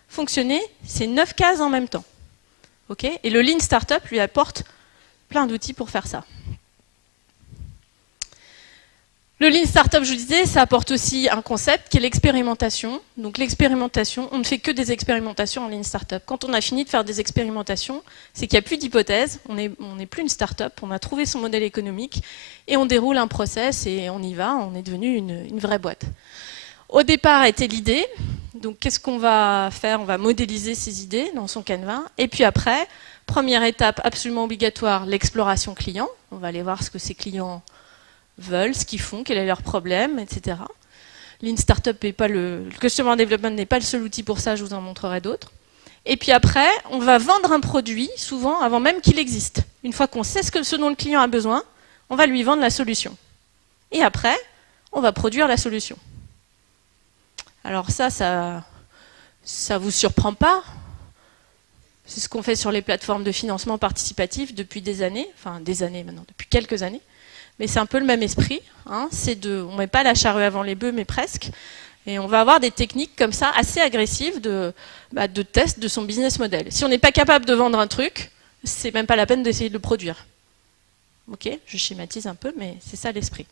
fonctionner ces 9 cases en même temps. Okay ? Et le Lean Startup lui apporte plein d'outils pour faire ça. Le Lean Startup, je vous disais, ça apporte aussi un concept qui est l'expérimentation. Donc l'expérimentation, on ne fait que des expérimentations en Lean Startup. Quand on a fini de faire des expérimentations, c'est qu'il n'y a plus d'hypothèse, on n'est plus une startup, on a trouvé son modèle économique et on déroule un process et on y va, on est devenu une vraie boîte. Au départ était l'idée, donc qu'est-ce qu'on va faire? On va modéliser ces idées dans son canevas. Et puis après, première étape absolument obligatoire, l'exploration client. On va aller voir ce que ces clients veulent, ce qu'ils font, quel est leur problème, etc. Lean Startup n'est pas le Customer Development n'est pas le seul outil pour ça, je vous en montrerai d'autres. Et puis après, on va vendre un produit, souvent avant même qu'il existe. Une fois qu'on sait ce dont le client a besoin, on va lui vendre la solution. Et après, on va produire la solution. Alors ça vous surprend pas? C'est ce qu'on fait sur les plateformes de financement participatif depuis des années, enfin des années maintenant, depuis quelques années. Mais c'est un peu le même esprit, hein, on ne met pas la charrue avant les bœufs, mais presque. Et on va avoir des techniques comme ça, assez agressives, de test de son business model. Si on n'est pas capable de vendre un truc, c'est même pas la peine d'essayer de le produire. Ok, je schématise un peu, mais c'est ça l'esprit.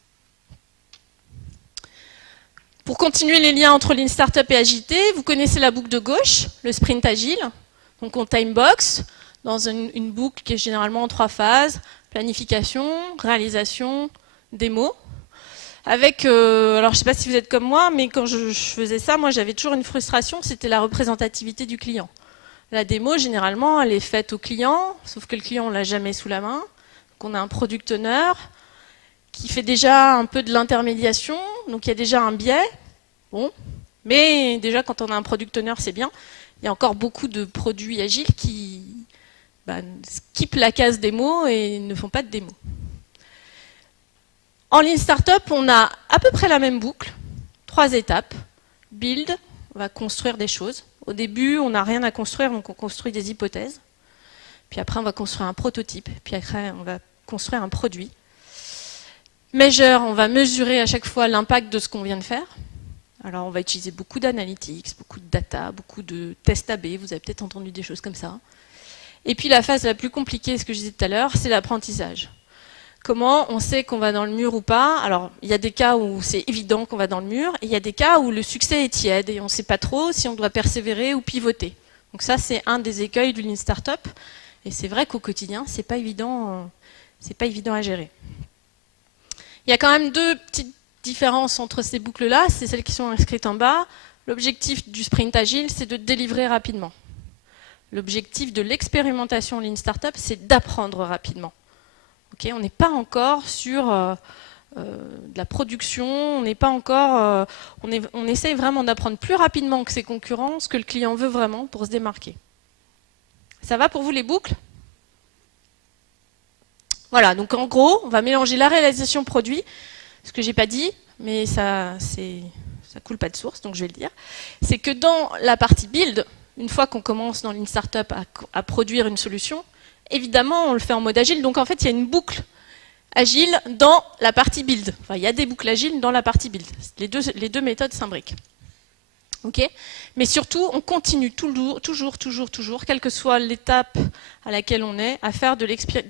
Pour continuer les liens entre Lean Startup et agilité, vous connaissez la boucle de gauche, le sprint agile. Donc on timebox dans une boucle qui est généralement en 3 phases. Planification, réalisation, démo. Avec, alors je ne sais pas si vous êtes comme moi, mais quand je faisais ça, moi j'avais toujours une frustration, c'était la représentativité du client. La démo, généralement, elle est faite au client, sauf que le client, on ne l'a jamais sous la main. Donc on a un product owner qui fait déjà un peu de l'intermédiation, donc il y a déjà un biais. Bon, mais déjà quand on a un product owner, c'est bien. Il y a encore beaucoup de produits agiles qui skippent la case démo et ne font pas de démo. En Lean Startup, on a à peu près la même boucle, 3 étapes. Build, on va construire des choses. Au début, on n'a rien à construire, donc on construit des hypothèses. Puis après, on va construire un prototype. Puis après, on va construire un produit. Measure, on va mesurer à chaque fois l'impact de ce qu'on vient de faire. Alors, on va utiliser beaucoup d'analytics, beaucoup de data, beaucoup de tests AB. Vous avez peut-être entendu des choses comme ça. Et puis, la phase la plus compliquée, ce que je disais tout à l'heure, c'est l'apprentissage. Comment on sait qu'on va dans le mur ou pas? Alors, il y a des cas où c'est évident qu'on va dans le mur, et il y a des cas où le succès est tiède, et on ne sait pas trop si on doit persévérer ou pivoter. Donc ça, c'est un des écueils du Lean Startup, et c'est vrai qu'au quotidien, c'est pas évident à gérer. Il y a quand même deux petites différences entre ces boucles-là, c'est celles qui sont inscrites en bas. L'objectif du sprint agile, c'est de délivrer rapidement. L'objectif de l'expérimentation Lean Startup, c'est d'apprendre rapidement. Okay, on n'est pas encore sur de la production, on n'est pas encore, on essaye vraiment d'apprendre plus rapidement que ses concurrents ce que le client veut vraiment pour se démarquer. Ça va pour vous les boucles? Voilà, donc en gros, on va mélanger la réalisation produit, ce que j'ai pas dit, mais ça coule pas de source, donc je vais le dire. C'est que dans la partie build, une fois qu'on commence dans Lean Startup à produire une solution, évidemment, on le fait en mode agile. Donc, en fait, il y a une boucle agile dans la partie build. Enfin, il y a des boucles agiles dans la partie build. Les deux méthodes s'imbriquent. Okay, mais surtout, on continue toujours, quelle que soit l'étape à laquelle on est, à faire de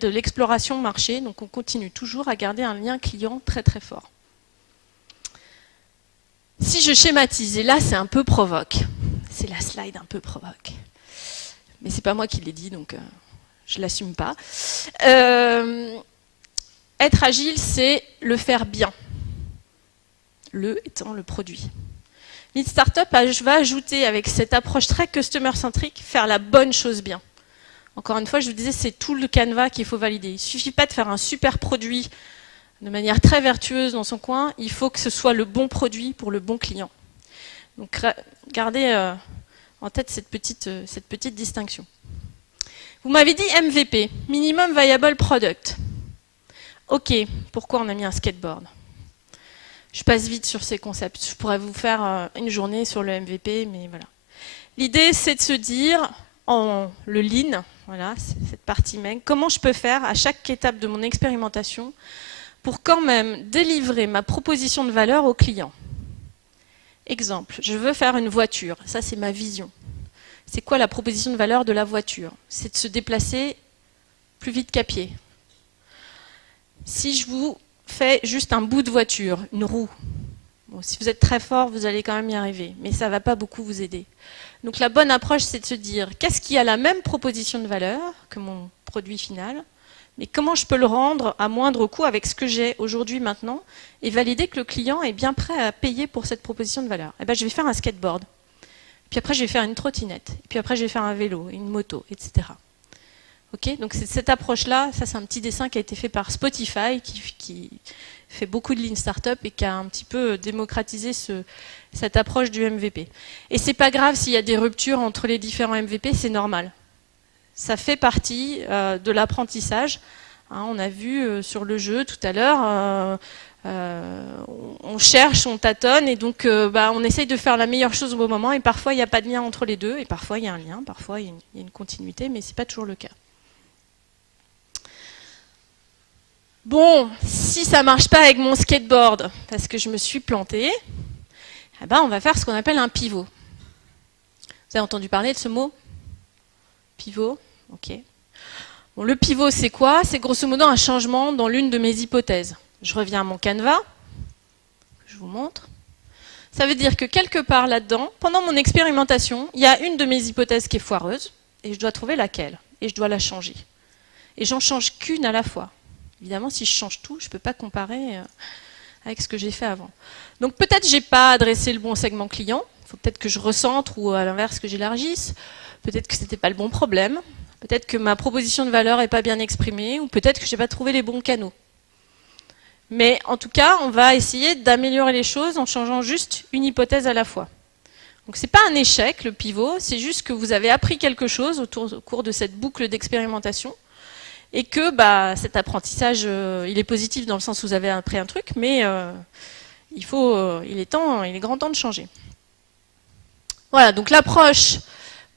l'exploration marché. Donc, on continue toujours à garder un lien client très, très fort. Si je schématise, et là, c'est un peu provoque. C'est la slide un peu provoque. Mais c'est pas moi qui l'ai dit, donc... je ne l'assume pas. Être agile, c'est le faire bien. Le étant le produit. Lean Startup va ajouter, avec cette approche très customer-centrique, faire la bonne chose bien. Encore une fois, je vous disais, c'est tout le canevas qu'il faut valider. Il ne suffit pas de faire un super produit de manière très vertueuse dans son coin. Il faut que ce soit le bon produit pour le bon client. Donc, gardez en tête cette petite distinction. Vous m'avez dit MVP, Minimum Viable Product. Ok, pourquoi on a mis un skateboard? Je passe vite sur ces concepts. Je pourrais vous faire une journée sur le MVP, mais voilà. L'idée, c'est de se dire, le lean, voilà, cette partie main, comment je peux faire à chaque étape de mon expérimentation pour quand même délivrer ma proposition de valeur au client. Exemple, je veux faire une voiture, ça c'est ma vision. C'est quoi la proposition de valeur de la voiture? C'est de se déplacer plus vite qu'à pied. Si je vous fais juste un bout de voiture, une roue, bon, si vous êtes très fort, vous allez quand même y arriver, mais ça ne va pas beaucoup vous aider. Donc la bonne approche, c'est de se dire, qu'est-ce qui a la même proposition de valeur que mon produit final, mais comment je peux le rendre à moindre coût avec ce que j'ai aujourd'hui, maintenant, et valider que le client est bien prêt à payer pour cette proposition de valeur. Eh bien, je vais faire un skateboard. Puis après, je vais faire une trottinette. Puis après, je vais faire un vélo, une moto, etc. Okay, donc c'est cette approche-là. Ça, c'est un petit dessin qui a été fait par Spotify, qui fait beaucoup de Lean Startup et qui a un petit peu démocratisé cette approche du MVP. Et c'est pas grave s'il y a des ruptures entre les différents MVP, c'est normal. Ça fait partie de l'apprentissage. Hein, on a vu sur le jeu tout à l'heure... on cherche, on tâtonne et donc on essaye de faire la meilleure chose au bon moment et parfois il n'y a pas de lien entre les deux et parfois il y a un lien, parfois il y a une continuité, mais ce n'est pas toujours le cas. Bon, si ça ne marche pas avec mon skateboard parce que je me suis plantée, eh ben, on va faire ce qu'on appelle un pivot. Vous avez entendu parler de ce mot? Pivot, ok. Bon, le pivot c'est quoi? C'est grosso modo un changement dans l'une de mes hypothèses. Je reviens à mon canevas, je vous montre. Ça veut dire que quelque part là-dedans, pendant mon expérimentation, il y a une de mes hypothèses qui est foireuse, et je dois trouver laquelle, et je dois la changer. Et j'en change qu'une à la fois. Évidemment, si je change tout, je ne peux pas comparer avec ce que j'ai fait avant. Donc peut-être que je n'ai pas adressé le bon segment client, il faut peut-être que je recentre ou à l'inverse que j'élargisse, peut-être que ce n'était pas le bon problème, peut-être que ma proposition de valeur n'est pas bien exprimée, ou peut-être que je n'ai pas trouvé les bons canaux. Mais en tout cas, on va essayer d'améliorer les choses en changeant juste une hypothèse à la fois. Donc ce n'est pas un échec, le pivot, c'est juste que vous avez appris quelque chose au cours de cette boucle d'expérimentation et que cet apprentissage, il est positif dans le sens où vous avez appris un truc, mais il est grand temps de changer. Voilà, donc l'approche,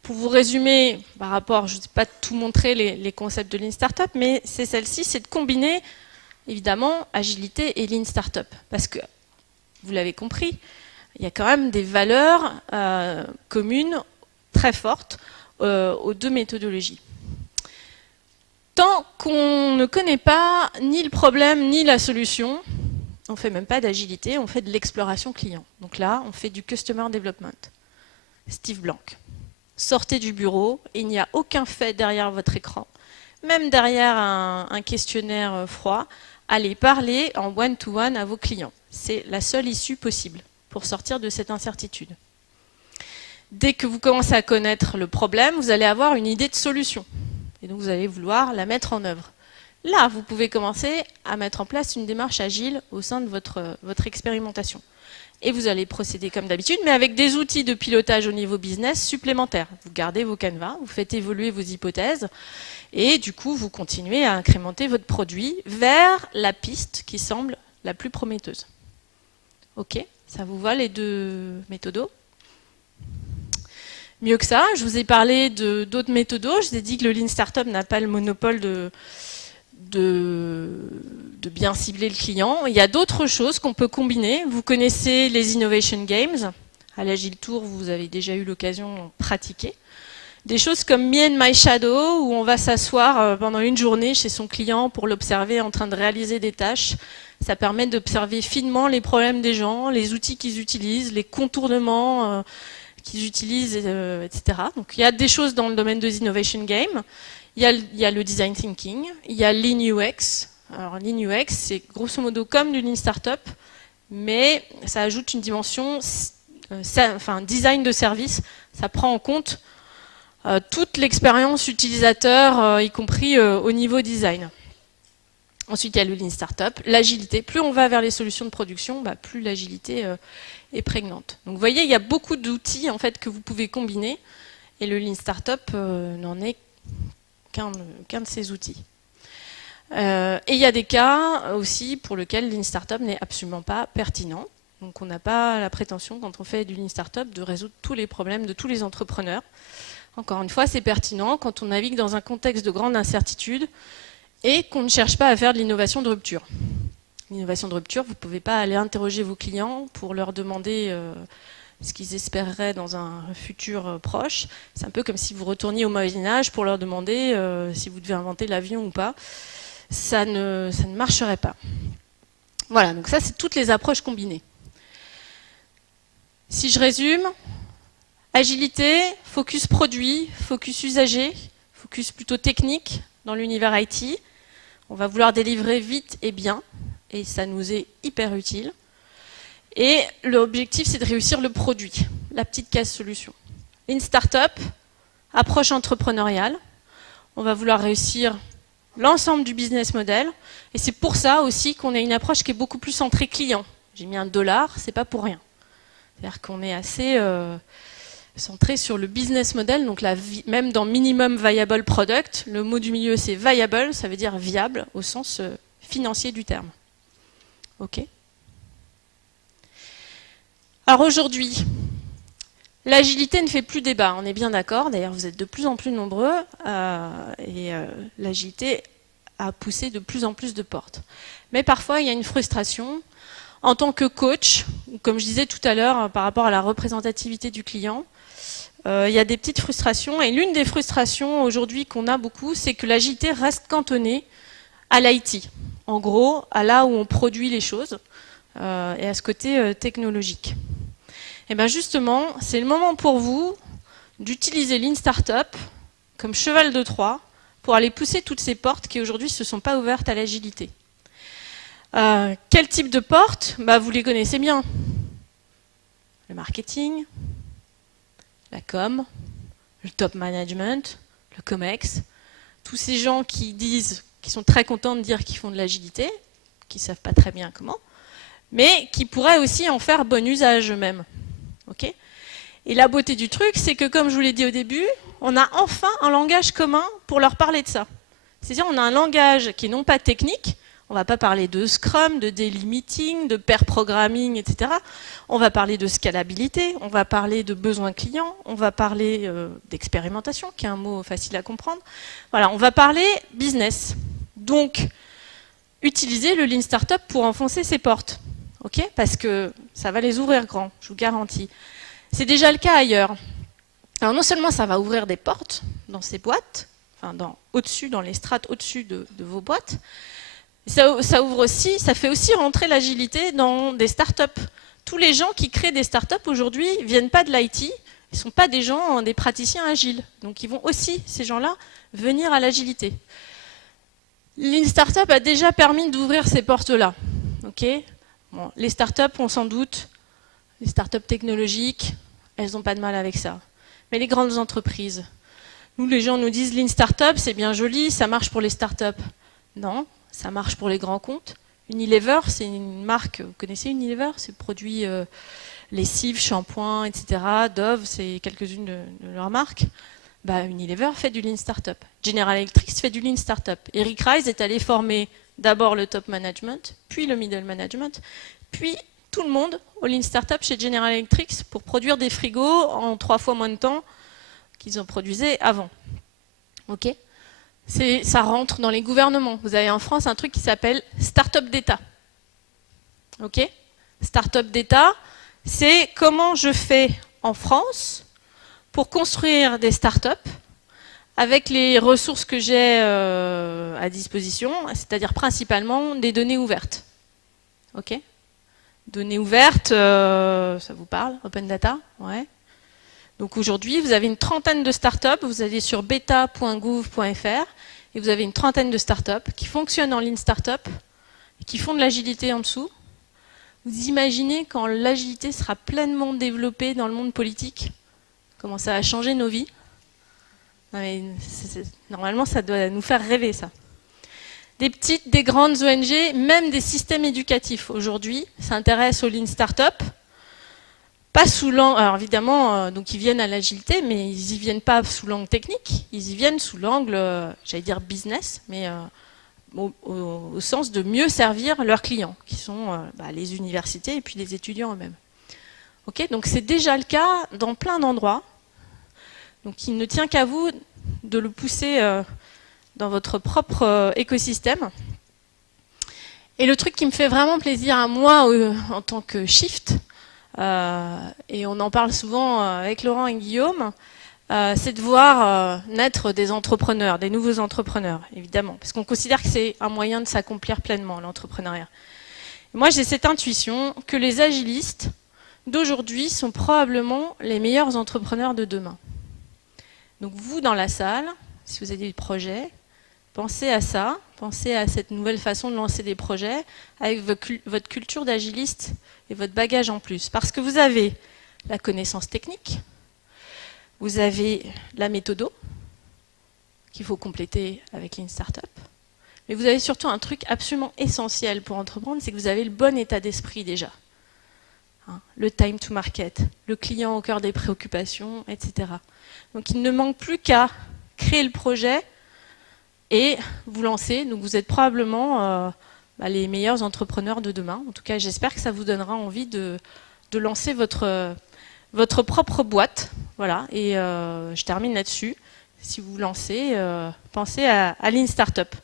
pour vous résumer, par rapport, je ne sais pas tout montrer les concepts de Lean Startup, mais c'est celle-ci, c'est de combiner évidemment agilité et Lean Startup. Parce que, vous l'avez compris, il y a quand même des valeurs communes très fortes aux deux méthodologies. Tant qu'on ne connaît pas ni le problème ni la solution, on ne fait même pas d'agilité, on fait de l'exploration client. Donc là, on fait du Customer Development. Steve Blank. Sortez du bureau, il n'y a aucun fait derrière votre écran. Même derrière un questionnaire froid, allez parler en one-to-one à vos clients. C'est la seule issue possible pour sortir de cette incertitude. Dès que vous commencez à connaître le problème, vous allez avoir une idée de solution. Et donc vous allez vouloir la mettre en œuvre. Là, vous pouvez commencer à mettre en place une démarche agile au sein de votre expérimentation. Et vous allez procéder comme d'habitude, mais avec des outils de pilotage au niveau business supplémentaires. Vous gardez vos canevas, vous faites évoluer vos hypothèses, et du coup, vous continuez à incrémenter votre produit vers la piste qui semble la plus prometteuse. Ok, ça vous va les deux méthodos? Mieux que ça, je vous ai parlé d'autres méthodos. Je vous ai dit que le Lean Startup n'a pas le monopole de bien cibler le client. Il y a d'autres choses qu'on peut combiner. Vous connaissez les Innovation Games. À l'Agile Tour, vous avez déjà eu l'occasion de pratiquer. Des choses comme Me and My Shadow, où on va s'asseoir pendant une journée chez son client pour l'observer en train de réaliser des tâches. Ça permet d'observer finement les problèmes des gens, les outils qu'ils utilisent, les contournements qu'ils utilisent, etc. Donc il y a des choses dans le domaine des Innovation Games. Il y a le Design Thinking, il y a Lean UX. Alors Lean UX, c'est grosso modo comme du Lean Startup, mais ça ajoute une dimension design de service. Ça prend en compte toute l'expérience utilisateur, y compris au niveau design. Ensuite, il y a le Lean Startup, l'agilité. Plus on va vers les solutions de production, plus l'agilité est prégnante. Donc vous voyez, il y a beaucoup d'outils en fait, que vous pouvez combiner, et le Lean Startup n'en est qu'un de ces outils. Et il y a des cas aussi pour lesquels le Lean Startup n'est absolument pas pertinent. Donc on n'a pas la prétention, quand on fait du Lean Startup, de résoudre tous les problèmes de tous les entrepreneurs. Encore une fois, c'est pertinent quand on navigue dans un contexte de grande incertitude et qu'on ne cherche pas à faire de l'innovation de rupture. L'innovation de rupture, vous ne pouvez pas aller interroger vos clients pour leur demander ce qu'ils espéreraient dans un futur proche. C'est un peu comme si vous retourniez au Moyen-Âge pour leur demander si vous devez inventer l'avion ou pas. Ça ne marcherait pas. Voilà, donc ça, c'est toutes les approches combinées. Si je résume, agilité, focus produit, focus usager, focus plutôt technique dans l'univers IT. On va vouloir délivrer vite et bien, et ça nous est hyper utile. Et l'objectif, c'est de réussir le produit, la petite case solution. Lean Startup, approche entrepreneuriale. On va vouloir réussir l'ensemble du business model, et c'est pour ça aussi qu'on a une approche qui est beaucoup plus centrée client. J'ai mis $1, c'est pas pour rien. C'est-à-dire qu'on est assez centré sur le business model, donc même dans Minimum Viable Product, le mot du milieu c'est viable, ça veut dire viable au sens financier du terme. Ok. Alors aujourd'hui, l'agilité ne fait plus débat, on est bien d'accord, d'ailleurs vous êtes de plus en plus nombreux, et l'agilité a poussé de plus en plus de portes. Mais parfois il y a une frustration. En tant que coach, comme je disais tout à l'heure par rapport à la représentativité du client, il y a des petites frustrations. Et l'une des frustrations aujourd'hui qu'on a beaucoup, c'est que l'agilité reste cantonnée à l'IT. En gros, à là où on produit les choses et à ce côté technologique. Et bien justement, c'est le moment pour vous d'utiliser Lean Startup comme cheval de Troie pour aller pousser toutes ces portes qui aujourd'hui ne se sont pas ouvertes à l'agilité. Quel type de portes? Vous les connaissez bien. Le marketing, la com, le top management, le COMEX, tous ces gens qui sont très contents de dire qu'ils font de l'agilité, qui ne savent pas très bien comment, mais qui pourraient aussi en faire bon usage eux-mêmes. Okay. Et la beauté du truc, c'est que comme je vous l'ai dit au début, on a enfin un langage commun pour leur parler de ça. C'est-à-dire on a un langage qui est non pas technique, on ne va pas parler de Scrum, de daily meeting, de pair programming, etc. On va parler de scalabilité, on va parler de besoins clients, on va parler d'expérimentation, qui est un mot facile à comprendre. Voilà, on va parler business. Donc, utilisez le Lean Startup pour enfoncer ces portes. Okay, parce que ça va les ouvrir grand, je vous garantis. C'est déjà le cas ailleurs. Alors non seulement ça va ouvrir des portes dans ces boîtes, au-dessus, dans les strates au-dessus de vos boîtes. Ça ouvre aussi, ça fait aussi rentrer l'agilité dans des startups. Tous les gens qui créent des startups aujourd'hui ne viennent pas de l'IT, ils ne sont pas des gens, des praticiens agiles. Donc ils vont aussi, ces gens-là, venir à l'agilité. Lean Startup a déjà permis d'ouvrir ces portes-là. Okay, bon, les startups, on s'en doute, les startups technologiques, elles n'ont pas de mal avec ça. Mais les grandes entreprises, nous, les gens nous disent Lean Startup, c'est bien joli, ça marche pour les startups. Non, ça marche pour les grands comptes. Unilever, c'est une marque, vous connaissez Unilever? C'est produit lessive, shampoing, etc. Dove, c'est quelques-unes de leurs marques. Bah, Unilever fait du Lean Startup. General Electric fait du Lean Startup. Eric Ries est allé former d'abord le top management, puis le middle management, puis tout le monde au Lean Startup chez General Electric pour produire des frigos en 3 fois moins de temps qu'ils en produisaient avant. Ok ? Ça rentre dans les gouvernements. Vous avez en France un truc qui s'appelle Startup d'État. Ok ? Startup d'État, c'est comment je fais en France pour construire des startups avec les ressources que j'ai à disposition, c'est-à-dire principalement des données ouvertes. Ok ? Données ouvertes, ça vous parle? Open data? Ouais. Donc aujourd'hui, vous avez une trentaine de startups, vous allez sur beta.gouv.fr et vous avez une trentaine de startups qui fonctionnent en Lean Startup et qui font de l'agilité en dessous. Vous imaginez quand l'agilité sera pleinement développée dans le monde politique, comment ça va changer nos vies? Non mais normalement, ça doit nous faire rêver, ça. Des petites, des grandes ONG, même des systèmes éducatifs aujourd'hui s'intéressent au Lean Startup. Pas sous l'angle, alors évidemment, donc ils viennent à l'agilité, mais ils n'y viennent pas sous l'angle technique, ils y viennent sous l'angle, j'allais dire business, mais au sens de mieux servir leurs clients, qui sont les universités et puis les étudiants eux-mêmes. Okay, donc c'est déjà le cas dans plein d'endroits. Donc il ne tient qu'à vous de le pousser dans votre propre écosystème. Et le truc qui me fait vraiment plaisir à moi en tant que Shift, et on en parle souvent avec Laurent et Guillaume, c'est de voir naître des entrepreneurs, des nouveaux entrepreneurs, évidemment, parce qu'on considère que c'est un moyen de s'accomplir pleinement, l'entrepreneuriat. Moi, j'ai cette intuition que les agilistes d'aujourd'hui sont probablement les meilleurs entrepreneurs de demain. Donc vous, dans la salle, si vous avez des projets, pensez à ça, pensez à cette nouvelle façon de lancer des projets avec votre culture d'agiliste et votre bagage en plus. Parce que vous avez la connaissance technique, vous avez la méthodo qu'il faut compléter avec Lean Startup, mais vous avez surtout un truc absolument essentiel pour entreprendre, c'est que vous avez le bon état d'esprit déjà. Le time to market, le client au cœur des préoccupations, etc. Donc il ne manque plus qu'à créer le projet et vous lancer. Donc vous êtes probablement les meilleurs entrepreneurs de demain. En tout cas, j'espère que ça vous donnera envie de lancer votre propre boîte. Voilà. Et je termine là-dessus. Si vous vous lancez, pensez à Lean Startup.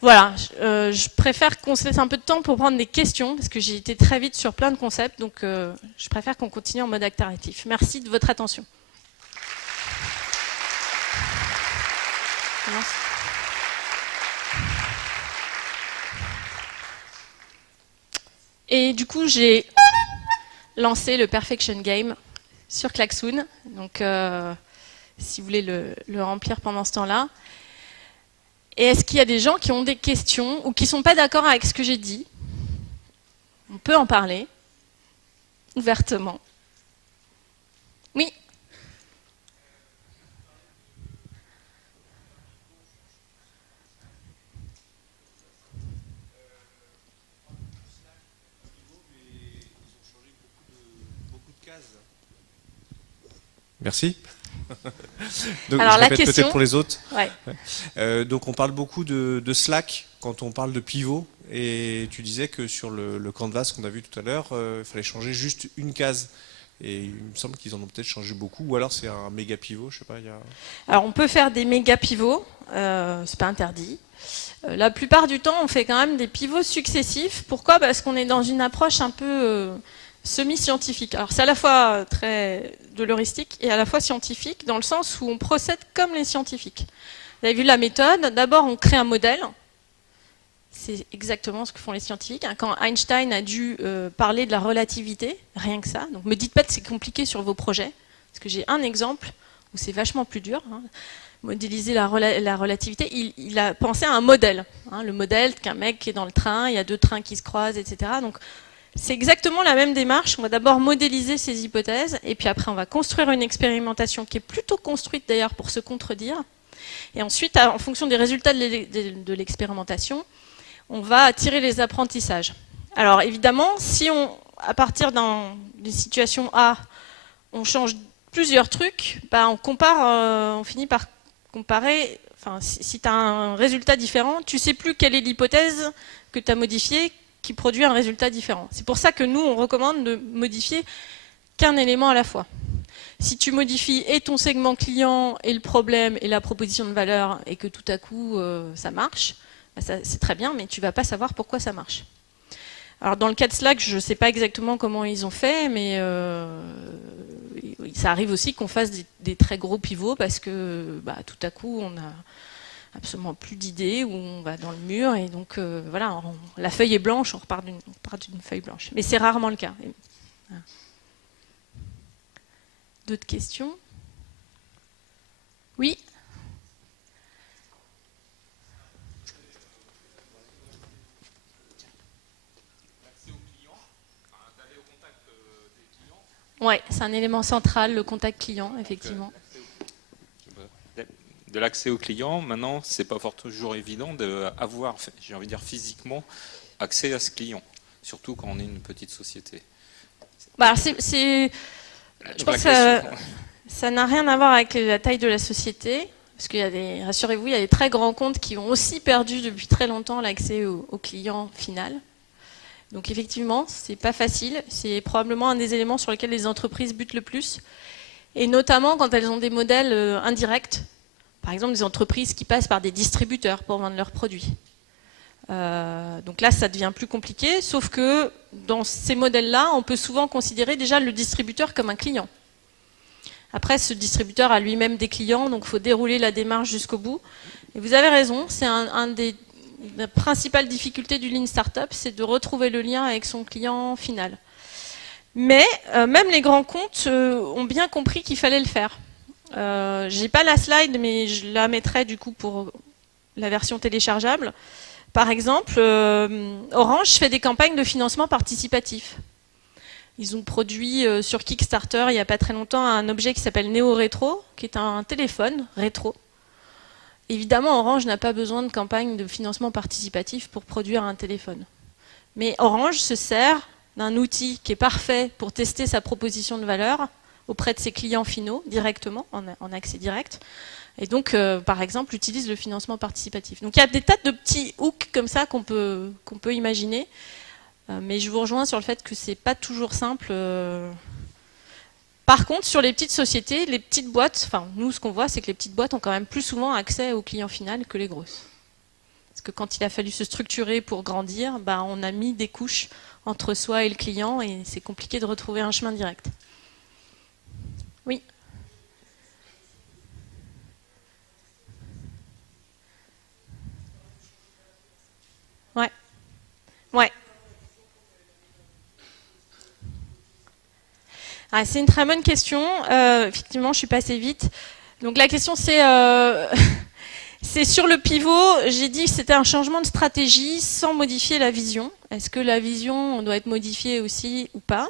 Voilà, je préfère qu'on se laisse un peu de temps pour prendre des questions, parce que j'ai été très vite sur plein de concepts, donc je préfère qu'on continue en mode interactif. Merci de votre attention. Et du coup, j'ai lancé le Perfection Game sur Klaxoon, donc si vous voulez le remplir pendant ce temps-là. Et est-ce qu'il y a des gens qui ont des questions ou qui ne sont pas d'accord avec ce que j'ai dit? On peut en parler ouvertement. Oui. Merci. Donc, alors je la répète question, peut-être pour les autres. Ouais. Donc on parle beaucoup de Slack quand on parle de pivot, et tu disais que sur le canvas qu'on a vu tout à l'heure, il fallait changer juste une case. Et il me semble qu'ils en ont peut-être changé beaucoup, ou alors c'est un méga pivot, je sais pas. Alors on peut faire des méga pivots, c'est pas interdit. La plupart du temps, on fait quand même des pivots successifs. Pourquoi? Parce qu'on est dans une approche un peu semi-scientifique. Alors c'est à la fois très de l'heuristique et à la fois scientifique, dans le sens où on procède comme les scientifiques. Vous avez vu la méthode, d'abord on crée un modèle, c'est exactement ce que font les scientifiques. Quand Einstein a dû parler de la relativité, rien que ça, donc me dites pas que c'est compliqué sur vos projets, parce que j'ai un exemple où c'est vachement plus dur, hein. Modéliser la relativité, il a pensé à un modèle, hein, le modèle qu'un mec qui est dans le train, il y a 2 trains qui se croisent, etc. Donc c'est exactement la même démarche. On va d'abord modéliser ces hypothèses, et puis après on va construire une expérimentation qui est plutôt construite d'ailleurs pour se contredire. Et ensuite, en fonction des résultats de l'expérimentation, on va tirer les apprentissages. Alors évidemment, si à partir d'une situation A, on change plusieurs trucs, bah, on finit par comparer. Enfin, si tu as un résultat différent, tu ne sais plus quelle est l'hypothèse que tu as modifiée qui produit un résultat différent. C'est pour ça que nous, on recommande de modifier qu'un élément à la fois. Si tu modifies et ton segment client, et le problème, et la proposition de valeur, et que tout à coup, ça marche, bah c'est très bien, mais tu ne vas pas savoir pourquoi ça marche. Alors dans le cas de Slack, je ne sais pas exactement comment ils ont fait, mais ça arrive aussi qu'on fasse des très gros pivots, parce que bah, tout à coup, on n'a absolument plus d'idées, ou on va dans le mur, et donc voilà, la feuille est blanche, on repart d'une feuille blanche. Mais c'est rarement le cas. Voilà. D'autres questions? Oui? Oui, c'est un élément central, le contact client, effectivement. De l'accès au client, maintenant, c'est pas toujours évident d'avoir, j'ai envie de dire physiquement, accès à ce client, surtout quand on est une petite société. Bah, je pense que ça n'a rien à voir avec la taille de la société, parce qu'il y a rassurez-vous, il y a des très grands comptes qui ont aussi perdu depuis très longtemps l'accès au client final. Donc effectivement, c'est pas facile, c'est probablement un des éléments sur lesquels les entreprises butent le plus, et notamment quand elles ont des modèles indirects, par exemple des entreprises qui passent par des distributeurs pour vendre leurs produits. Donc là, ça devient plus compliqué, sauf que dans ces modèles-là, on peut souvent considérer déjà le distributeur comme un client. Après, ce distributeur a lui-même des clients, donc il faut dérouler la démarche jusqu'au bout. Et vous avez raison, c'est la principale difficulté du Lean Startup, c'est de retrouver le lien avec son client final. Mais même les grands comptes ont bien compris qu'il fallait le faire. J'ai pas la slide, mais je la mettrai du coup pour la version téléchargeable. Par exemple, Orange fait des campagnes de financement participatif. Ils ont produit sur Kickstarter il n'y a pas très longtemps un objet qui s'appelle Neo Rétro, qui est un téléphone rétro. Évidemment, Orange n'a pas besoin de campagne de financement participatif pour produire un téléphone. Mais Orange se sert d'un outil qui est parfait pour tester sa proposition de valeur auprès de ses clients finaux, directement, en accès direct. Et donc, par exemple, utilise le financement participatif. Donc il y a des tas de petits hooks comme ça qu'on peut imaginer. Mais je vous rejoins sur le fait que ce n'est pas toujours simple. Par contre, sur les petites sociétés, les petites boîtes, enfin nous ce qu'on voit, c'est que les petites boîtes ont quand même plus souvent accès au client final que les grosses. Parce que quand il a fallu se structurer pour grandir, bah, on a mis des couches entre soi et le client et c'est compliqué de retrouver un chemin direct. Oui. Ouais. Ouais. Ah, c'est une très bonne question. Effectivement, je suis passée vite. Donc la question c'est c'est sur le pivot. J'ai dit que c'était un changement de stratégie sans modifier la vision. Est-ce que la vision doit être modifiée aussi ou pas?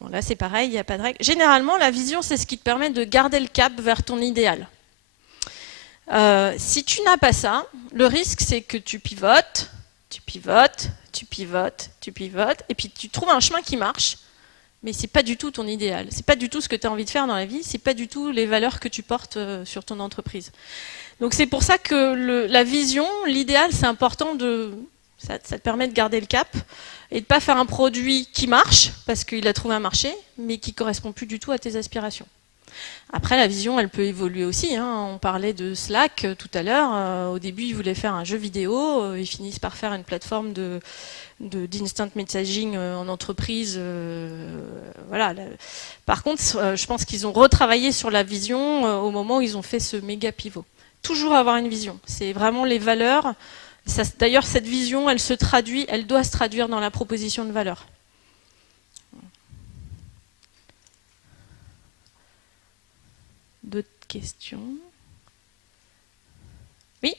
Bon, là c'est pareil, il n'y a pas de règle. Généralement, la vision c'est ce qui te permet de garder le cap vers ton idéal. Si tu n'as pas ça, le risque c'est que tu pivotes, tu pivotes, tu pivotes, tu pivotes, et puis tu trouves un chemin qui marche. Mais ce n'est pas du tout ton idéal, ce n'est pas du tout ce que tu as envie de faire dans la vie, ce n'est pas du tout les valeurs que tu portes sur ton entreprise. Donc c'est pour ça que la vision, l'idéal, c'est important, ça te permet de garder le cap et de ne pas faire un produit qui marche, parce qu'il a trouvé un marché, mais qui ne correspond plus du tout à tes aspirations. Après, la vision, elle peut évoluer aussi, hein. On parlait de Slack tout à l'heure. Au début, ils voulaient faire un jeu vidéo. Ils finissent par faire une plateforme d'instant messaging en entreprise. Voilà. Par contre, je pense qu'ils ont retravaillé sur la vision au moment où ils ont fait ce méga pivot. Toujours avoir une vision. C'est vraiment les valeurs. D'ailleurs, cette vision, elle doit se traduire dans la proposition de valeur. D'autres questions? Oui?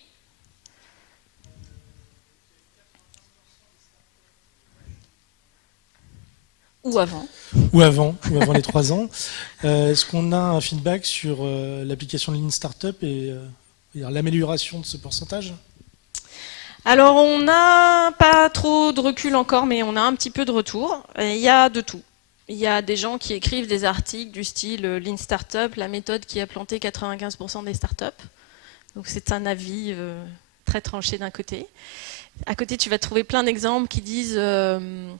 Ou avant? Ou avant les 3 ans. Est-ce qu'on a un feedback sur l'application de Lean Startup et l'amélioration de ce pourcentage? Alors, on n'a pas trop de recul encore, mais on a un petit peu de retour. Il y a de tout. Il y a des gens qui écrivent des articles du style Lean Startup, la méthode qui a planté 95% des startups. Donc, c'est un avis très tranché d'un côté. À côté, tu vas trouver plein d'exemples qui disent le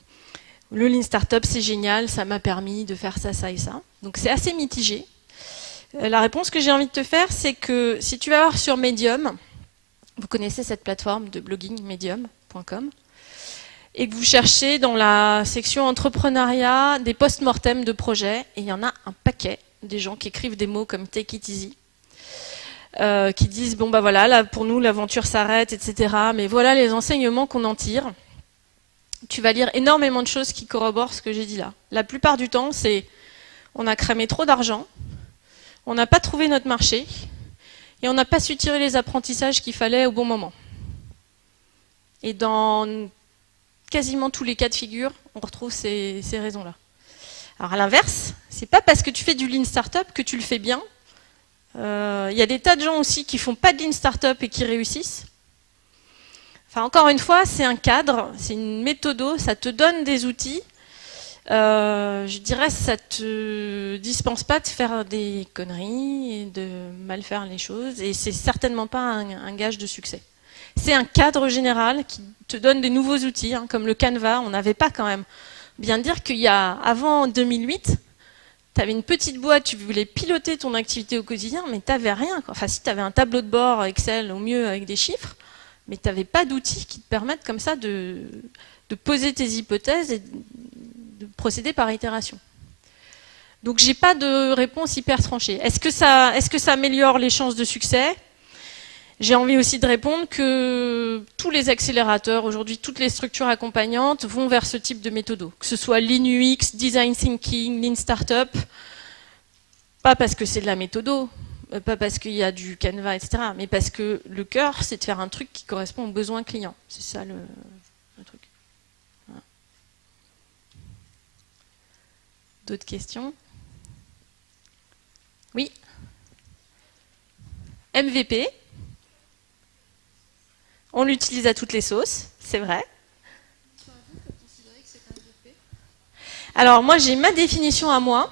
Lean Startup, c'est génial, ça m'a permis de faire ça, ça et ça. Donc, c'est assez mitigé. La réponse que j'ai envie de te faire, c'est que si tu vas voir sur Medium, vous connaissez cette plateforme de blogging, medium.com, et que vous cherchez dans la section entrepreneuriat des post-mortem de projets, et il y en a un paquet, des gens qui écrivent des mots comme take it easy, qui disent bon bah voilà, là pour nous l'aventure s'arrête, etc. Mais voilà les enseignements qu'on en tire. Tu vas lire énormément de choses qui corroborent ce que j'ai dit là. La plupart du temps, c'est on a cramé trop d'argent, on n'a pas trouvé notre marché, et on n'a pas su tirer les apprentissages qu'il fallait au bon moment. Et dans quasiment tous les cas de figure, on retrouve ces raisons-là. Alors à l'inverse, c'est pas parce que tu fais du Lean Startup que tu le fais bien. Il y a des tas de gens aussi qui font pas de Lean Startup et qui réussissent. Enfin, encore une fois, c'est un cadre, c'est une méthode, ça te donne des outils. Je dirais ça te dispense pas de faire des conneries et de mal faire les choses, et c'est certainement pas un gage de succès. C'est un cadre général qui te donne des nouveaux outils, hein, comme le Canva. On n'avait pas quand même. Bien dire qu'il y a avant 2008, tu avais une petite boîte, tu voulais piloter ton activité au quotidien, mais tu n'avais rien, quoi. Enfin, si tu avais un tableau de bord Excel au mieux avec des chiffres, mais tu n'avais pas d'outils qui te permettent comme ça de poser tes hypothèses et de procéder par itération. Donc j'ai pas de réponse hyper tranchée. Est-ce que ça améliore les chances de succès? J'ai envie aussi de répondre que tous les accélérateurs, aujourd'hui toutes les structures accompagnantes vont vers ce type de méthode. Que ce soit Lean UX, Design Thinking, Lean Startup, pas parce que c'est de la méthode, pas parce qu'il y a du Canva, etc. Mais parce que le cœur, c'est de faire un truc qui correspond aux besoins clients. C'est ça le truc. Voilà. D'autres questions? Oui. MVP. On l'utilise à toutes les sauces, c'est vrai. Alors moi j'ai ma définition à moi.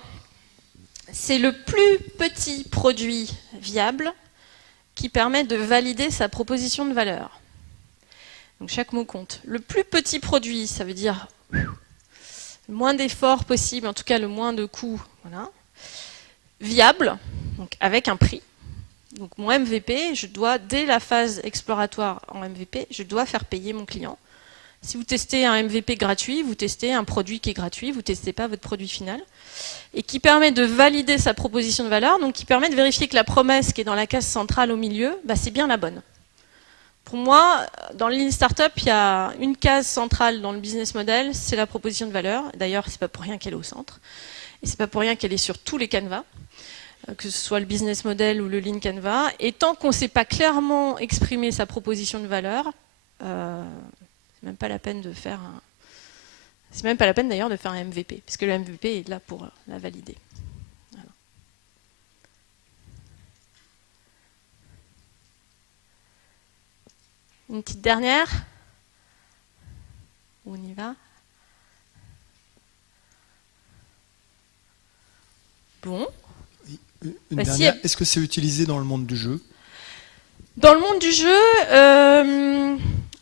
C'est le plus petit produit viable qui permet de valider sa proposition de valeur. Donc chaque mot compte. Le plus petit produit, ça veut dire le moins d'efforts possible, en tout cas le moins de coûts. Voilà. Viable, donc avec un prix. Donc mon MVP, je dois, dès la phase exploratoire en MVP, je dois faire payer mon client. Si vous testez un MVP gratuit, vous testez un produit qui est gratuit, vous ne testez pas votre produit final. Et qui permet de valider sa proposition de valeur, donc qui permet de vérifier que la promesse qui est dans la case centrale au milieu, bah, c'est bien la bonne. Pour moi, dans le Lean Startup, il y a une case centrale dans le business model, c'est la proposition de valeur. D'ailleurs, ce n'est pas pour rien qu'elle est au centre. Et ce n'est pas pour rien qu'elle est sur tous les canevas, que ce soit le business model ou le Lean Canva. Et tant qu'on ne sait pas clairement exprimer sa proposition de valeur, c'est même pas la peine de faire un... C'est même pas la peine d'ailleurs de faire un MVP, puisque le MVP est là pour la valider. Voilà. Une petite dernière. On y va. Bon. Une dernière. Est-ce que c'est utilisé dans le monde du jeu? Dans le monde du jeu,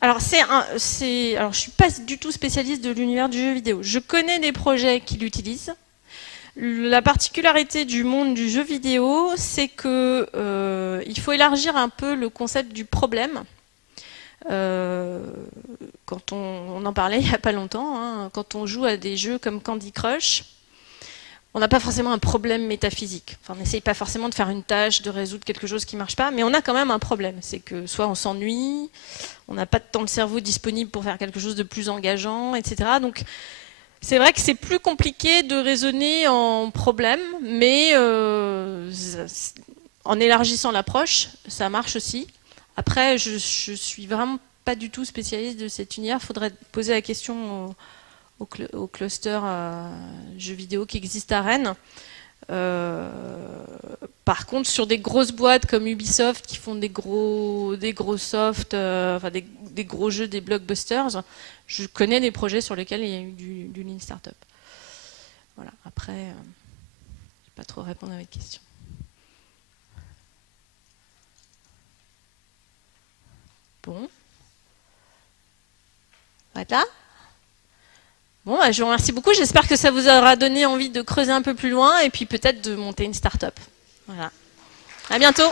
alors je suis pas du tout spécialiste de l'univers du jeu vidéo. Je connais des projets qui l'utilisent. La particularité du monde du jeu vidéo, c'est que il faut élargir un peu le concept du problème. Quand on en parlait il n'y a pas longtemps, hein, quand on joue à des jeux comme Candy Crush, on n'a pas forcément un problème métaphysique. Enfin, on n'essaye pas forcément de faire une tâche, de résoudre quelque chose qui ne marche pas, mais on a quand même un problème. C'est que soit on s'ennuie, on n'a pas de temps de cerveau disponible pour faire quelque chose de plus engageant, etc. Donc, c'est vrai que c'est plus compliqué de raisonner en problème, mais en élargissant l'approche, ça marche aussi. Après, je suis vraiment pas du tout spécialiste de cet univers. Il faudrait poser la question au cluster jeux vidéo qui existe à Rennes. Par contre, sur des grosses boîtes comme Ubisoft qui font des gros softs, enfin des gros jeux, des blockbusters, je connais des projets sur lesquels il y a eu du Lean Startup. Voilà. Après, je ne vais pas trop répondre à votre question. Bon. Voilà. Bon, bah, je vous remercie beaucoup. J'espère que ça vous aura donné envie de creuser un peu plus loin et puis peut-être de monter une start-up. Voilà. À bientôt.